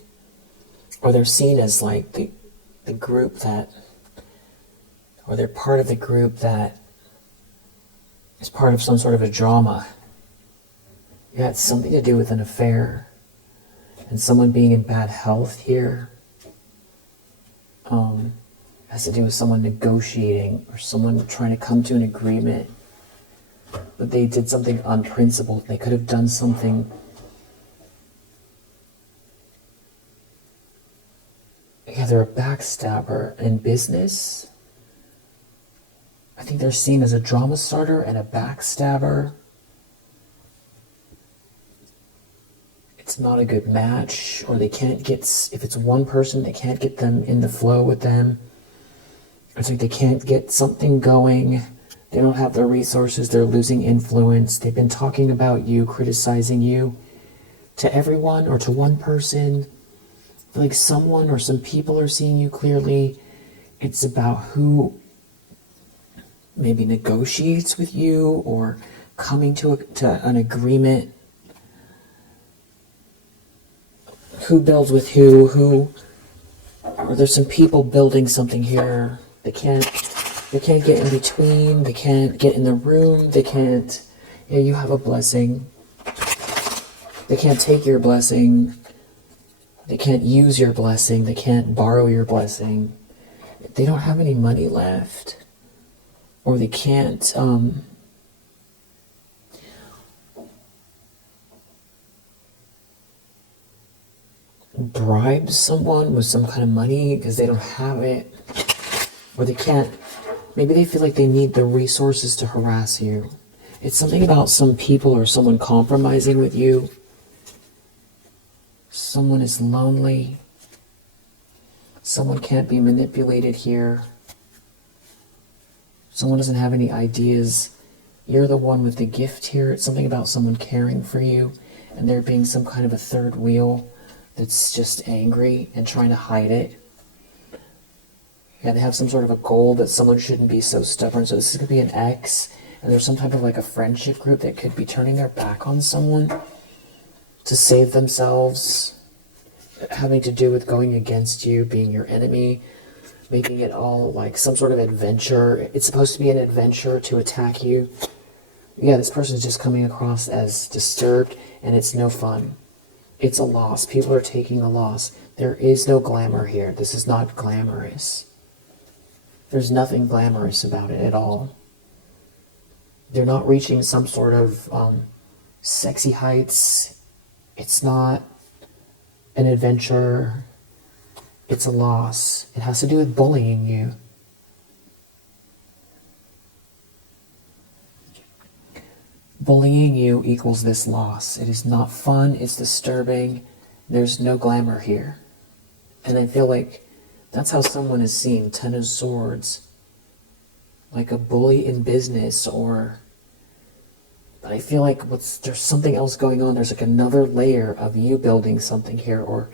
or they're seen as like the group that, or they're part of the group that is part of some sort of a drama. Yeah, it's something to do with an affair and someone being in bad health here. Has to do with someone negotiating or someone trying to come to an agreement, but they did something unprincipled. They could have done something. Yeah, they're a backstabber in business. I think they're seen as a drama starter and a backstabber. It's not a good match, or they can't get, if it's one person, they can't get them in the flow with them. It's like they can't get something going. They don't have the resources. They're losing influence. They've been talking about you, criticizing you to everyone or to one person. Like someone or some people are seeing you clearly. It's about who maybe negotiates with you or coming to an agreement. Who builds with who, or there's some people building something here. They can't get in between, they can't get in the room, they can't, yeah, you have a blessing. They can't take your blessing, they can't use your blessing, they can't borrow your blessing. They don't have any money left, or they can't, bribe someone with some kind of money because they don't have it, or they can't, maybe they feel like they need the resources to harass you. It's something about some people or someone compromising with you. Someone is lonely. Someone can't be manipulated here. Someone doesn't have any ideas. You're the one with the gift here. It's something about someone caring for you and there being some kind of a third wheel that's just angry and trying to hide it. Yeah, they have some sort of a goal that someone shouldn't be so stubborn. So this could be an ex, and there's some type of like a friendship group that could be turning their back on someone to save themselves, having to do with going against you, being your enemy, making it all like some sort of adventure. It's supposed to be an adventure to attack you. Yeah, this person's just coming across as disturbed, and it's no fun. It's a loss. People are taking a loss. There is no glamour here. This is not glamorous. There's nothing glamorous about it at all. They're not reaching some sort of sexy heights. It's not an adventure. It's a loss. It has to do with bullying you. Bullying you equals this loss. It is not fun. It's disturbing. There's no glamour here. And I feel like that's how someone is seen. 10 of Swords. Like a bully in business, or... But I feel like there's something else going on. There's like another layer of you building something here, or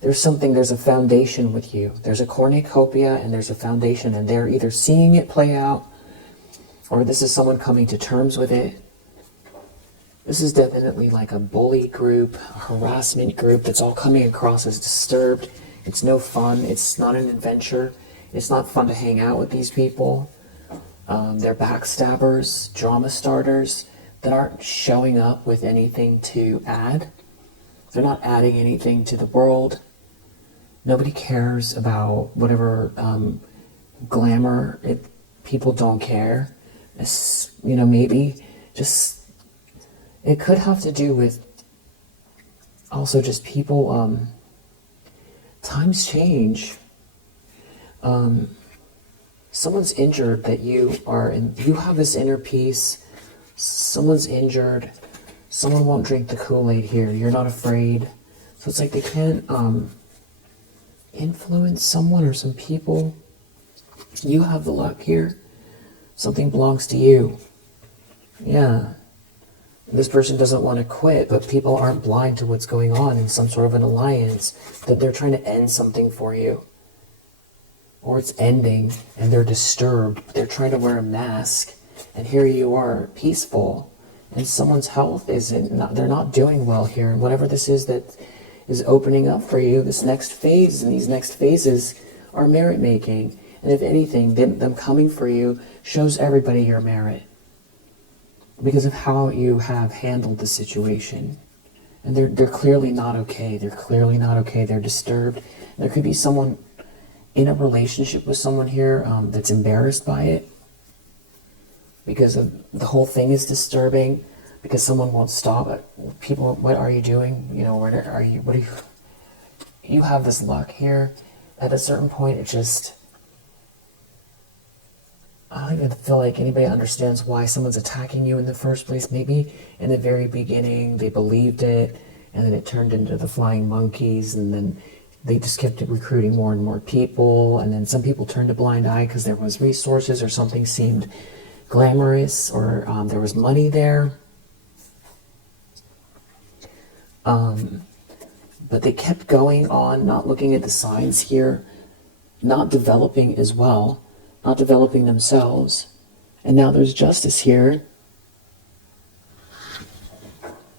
there's a foundation with you. There's a cornucopia and there's a foundation, and they're either seeing it play out, or this is someone coming to terms with it. This is definitely like a bully group, a harassment group that's all coming across as disturbed. It's no fun. It's not an adventure. It's not fun to hang out with these people. They're backstabbers, drama starters that aren't showing up with anything to add. They're not adding anything to the world. Nobody cares about whatever glamour. People don't care. It's, maybe just... It could have to do with also just people, times change. Someone's injured that you have this inner peace. Someone's injured. Someone won't drink the Kool-Aid here. You're not afraid. So it's like they can't influence someone or some people. You have the luck here. Something belongs to you. Yeah. This person doesn't want to quit, but people aren't blind to what's going on in some sort of an alliance, that they're trying to end something for you. Or it's ending, and they're disturbed. They're trying to wear a mask, and here you are, peaceful, and someone's health they're not doing well here, and whatever this is that is opening up for you this next phase, and these next phases are merit making. And if anything, them coming for you shows everybody your merit because of how you have handled the situation. And they're clearly not okay. They're clearly not okay. They're disturbed. There could be someone in a relationship with someone here that's embarrassed by it because of the whole thing is disturbing, because someone won't stop it. People, what are you doing? You know, where are you? What are you? You have this luck here. At a certain point, it just, I don't even feel like anybody understands why someone's attacking you in the first place. Maybe in the very beginning they believed it, and then it turned into the flying monkeys, and then they just kept recruiting more and more people, and then some people turned a blind eye because there was resources or something seemed glamorous, or there was money there. But they kept going on, not looking at the signs here, not developing as well, not developing themselves. And now there's justice here.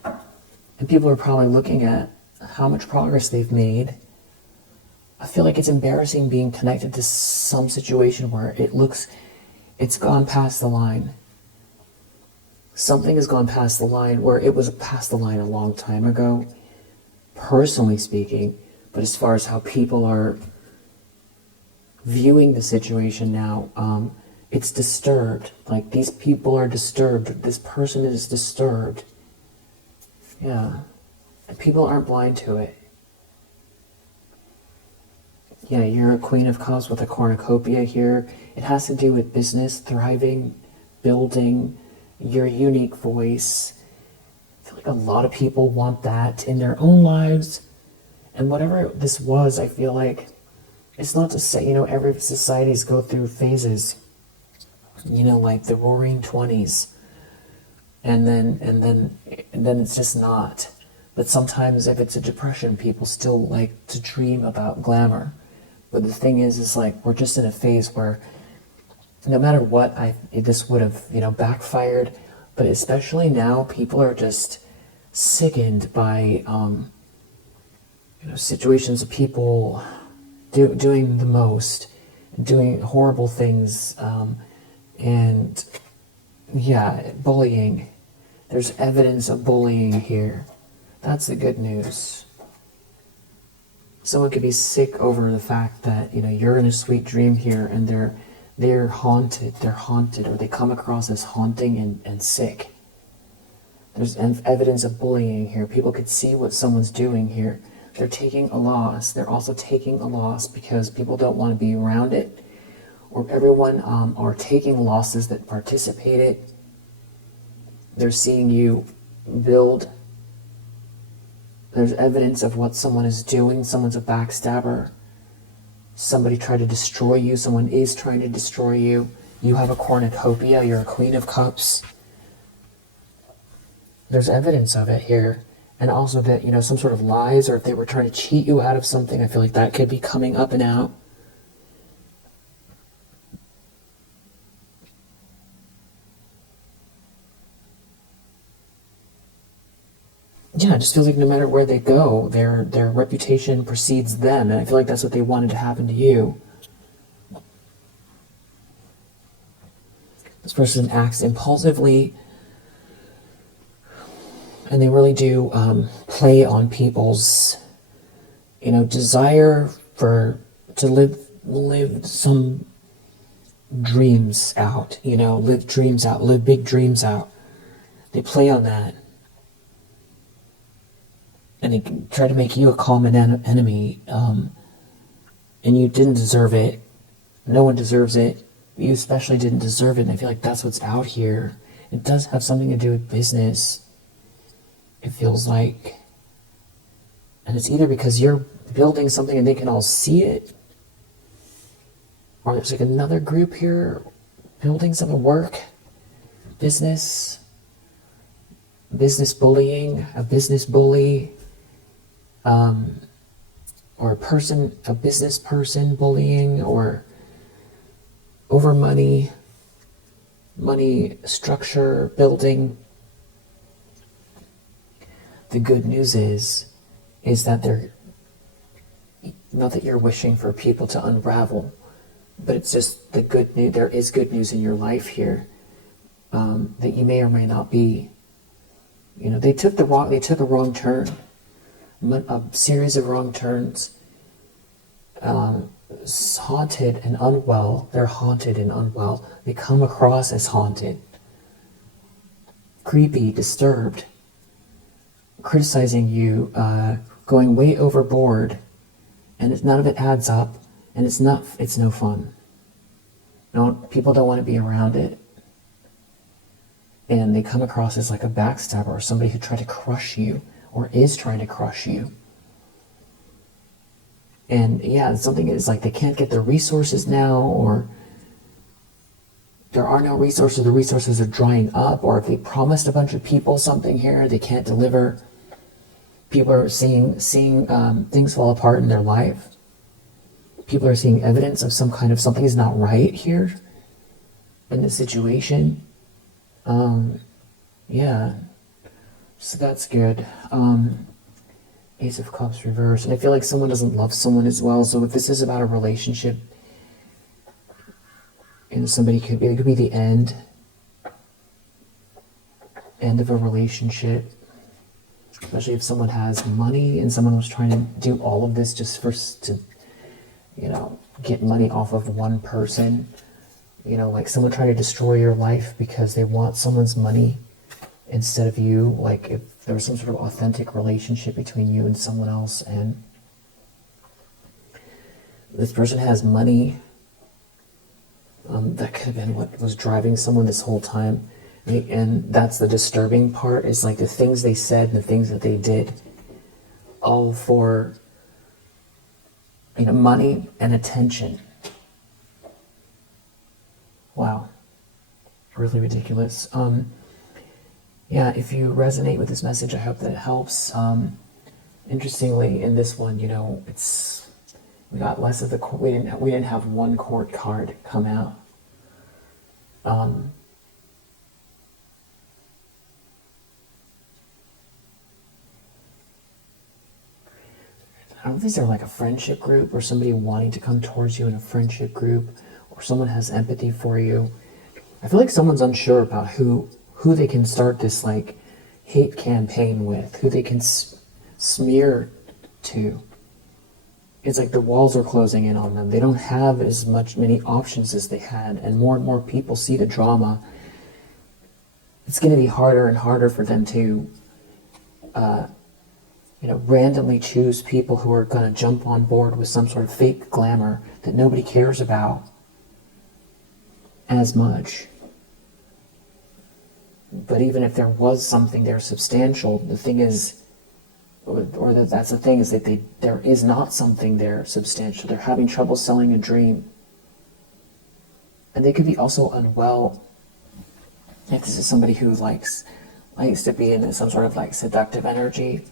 And people are probably looking at how much progress they've made. I feel like it's embarrassing being connected to some situation where it's gone past the line. Something has gone past the line where it was past the line a long time ago, personally speaking. But as far as how people are viewing the situation now, it's disturbed. Like, these people are disturbed. This person is disturbed. Yeah. And people aren't blind to it. Yeah, you're a Queen of Cups with a cornucopia here. It has to do with business, thriving, building, your unique voice. I feel like a lot of people want that in their own lives. And whatever this was, I feel like, it's not to say, every societies go through phases, like the roaring 20s. And then it's just not. But sometimes if it's a depression, people still like to dream about glamour. But the thing is like, we're just in a phase where no matter what, this would have, backfired. But especially now, people are just sickened by, situations of people doing the most, doing horrible things, and yeah, bullying. There's evidence of bullying here. That's the good news. Someone could be sick over the fact that, you're in a sweet dream here, and they're haunted, or they come across as haunting and sick. There's evidence of bullying here. People could see what someone's doing here. They're taking a loss. They're also taking a loss because people don't want to be around it, or everyone are taking losses that participated. They're seeing you build. There's evidence of what someone is doing. Someone's a backstabber. Somebody tried to destroy you. Someone is trying to destroy you. You have a cornucopia. You're a Queen of Cups. There's evidence of it here. And also that, some sort of lies, or if they were trying to cheat you out of something, I feel like that could be coming up and out. Yeah, it just feels like no matter where they go, their reputation precedes them, and I feel like that's what they wanted to happen to you. This person acts impulsively, and they really do play on people's, desire to live some dreams out, live dreams out, live big dreams out. They play on that. And they try to make you a common enemy, and you didn't deserve it. No one deserves it. You especially didn't deserve it, and I feel like that's what's out here. It does have something to do with business, it feels like. And it's either because you're building something and they can all see it, or there's like another group here building some work, business bullying, a business bully, or a business person bullying, or over money structure building. The good news is is that they're, not that you're wishing for people to unravel, but it's just the good news. There is good news in your life here, that you may or may not be. They took a wrong turn, a series of wrong turns. Haunted and unwell. They're haunted and unwell. They come across as haunted, creepy, disturbed, criticizing you, going way overboard, and none of it adds up, and it's no fun. No, people don't want to be around it, and they come across as like a backstabber or somebody who tried to crush you or is trying to crush you. And yeah, something is like they can't get their resources now, or there are no resources, the resources are drying up, or if they promised a bunch of people something here, they can't deliver. People are seeing things fall apart in their life. People are seeing evidence of some kind of something is not right here in this situation. Yeah, so that's good. Ace of Cups reversed, and I feel like someone doesn't love someone as well. So if this is about a relationship, somebody it could be the end of a relationship, especially if someone has money and someone was trying to do all of this just to get money off of one person. Like someone trying to destroy your life because they want someone's money instead of you. Like if there was some sort of authentic relationship between you and someone else, and this person has money, that could have been what was driving someone this whole time. And that's the disturbing part, is like the things they said and the things that they did, all for money and attention. Wow, really ridiculous. Yeah, if you resonate with this message, I hope that it helps. Interestingly, in this one, we got less of the court. We didn't have one court card come out. I don't know if these are like a friendship group, or somebody wanting to come towards you in a friendship group, or someone has empathy for you. I feel like someone's unsure about who they can start this like hate campaign with, who they can smear to. It's like the walls are closing in on them. They don't have as many options as they had, and more people see the drama. It's going to be harder and harder for them to randomly choose people who are going to jump on board with some sort of fake glamour that nobody cares about as much. But even if there was something there substantial, the thing is, that's the thing, is that there is not something there substantial. They're having trouble selling a dream. And they could be also unwell. If this is somebody who likes to be in some sort of like seductive energy,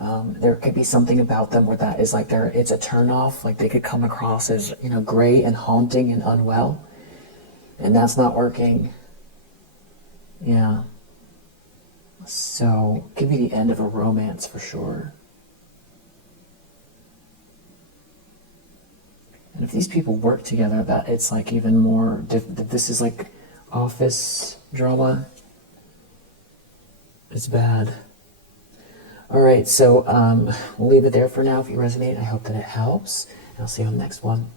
there could be something about them where that is like it's a turnoff. Like they could come across as gray and haunting and unwell, and that's not working. Yeah. So, could be the end of a romance for sure. And if these people work together, that it's like even more. This is like office drama. It's bad. All right, so we'll leave it there for now. If you resonate, I hope that it helps. And I'll see you on the next one.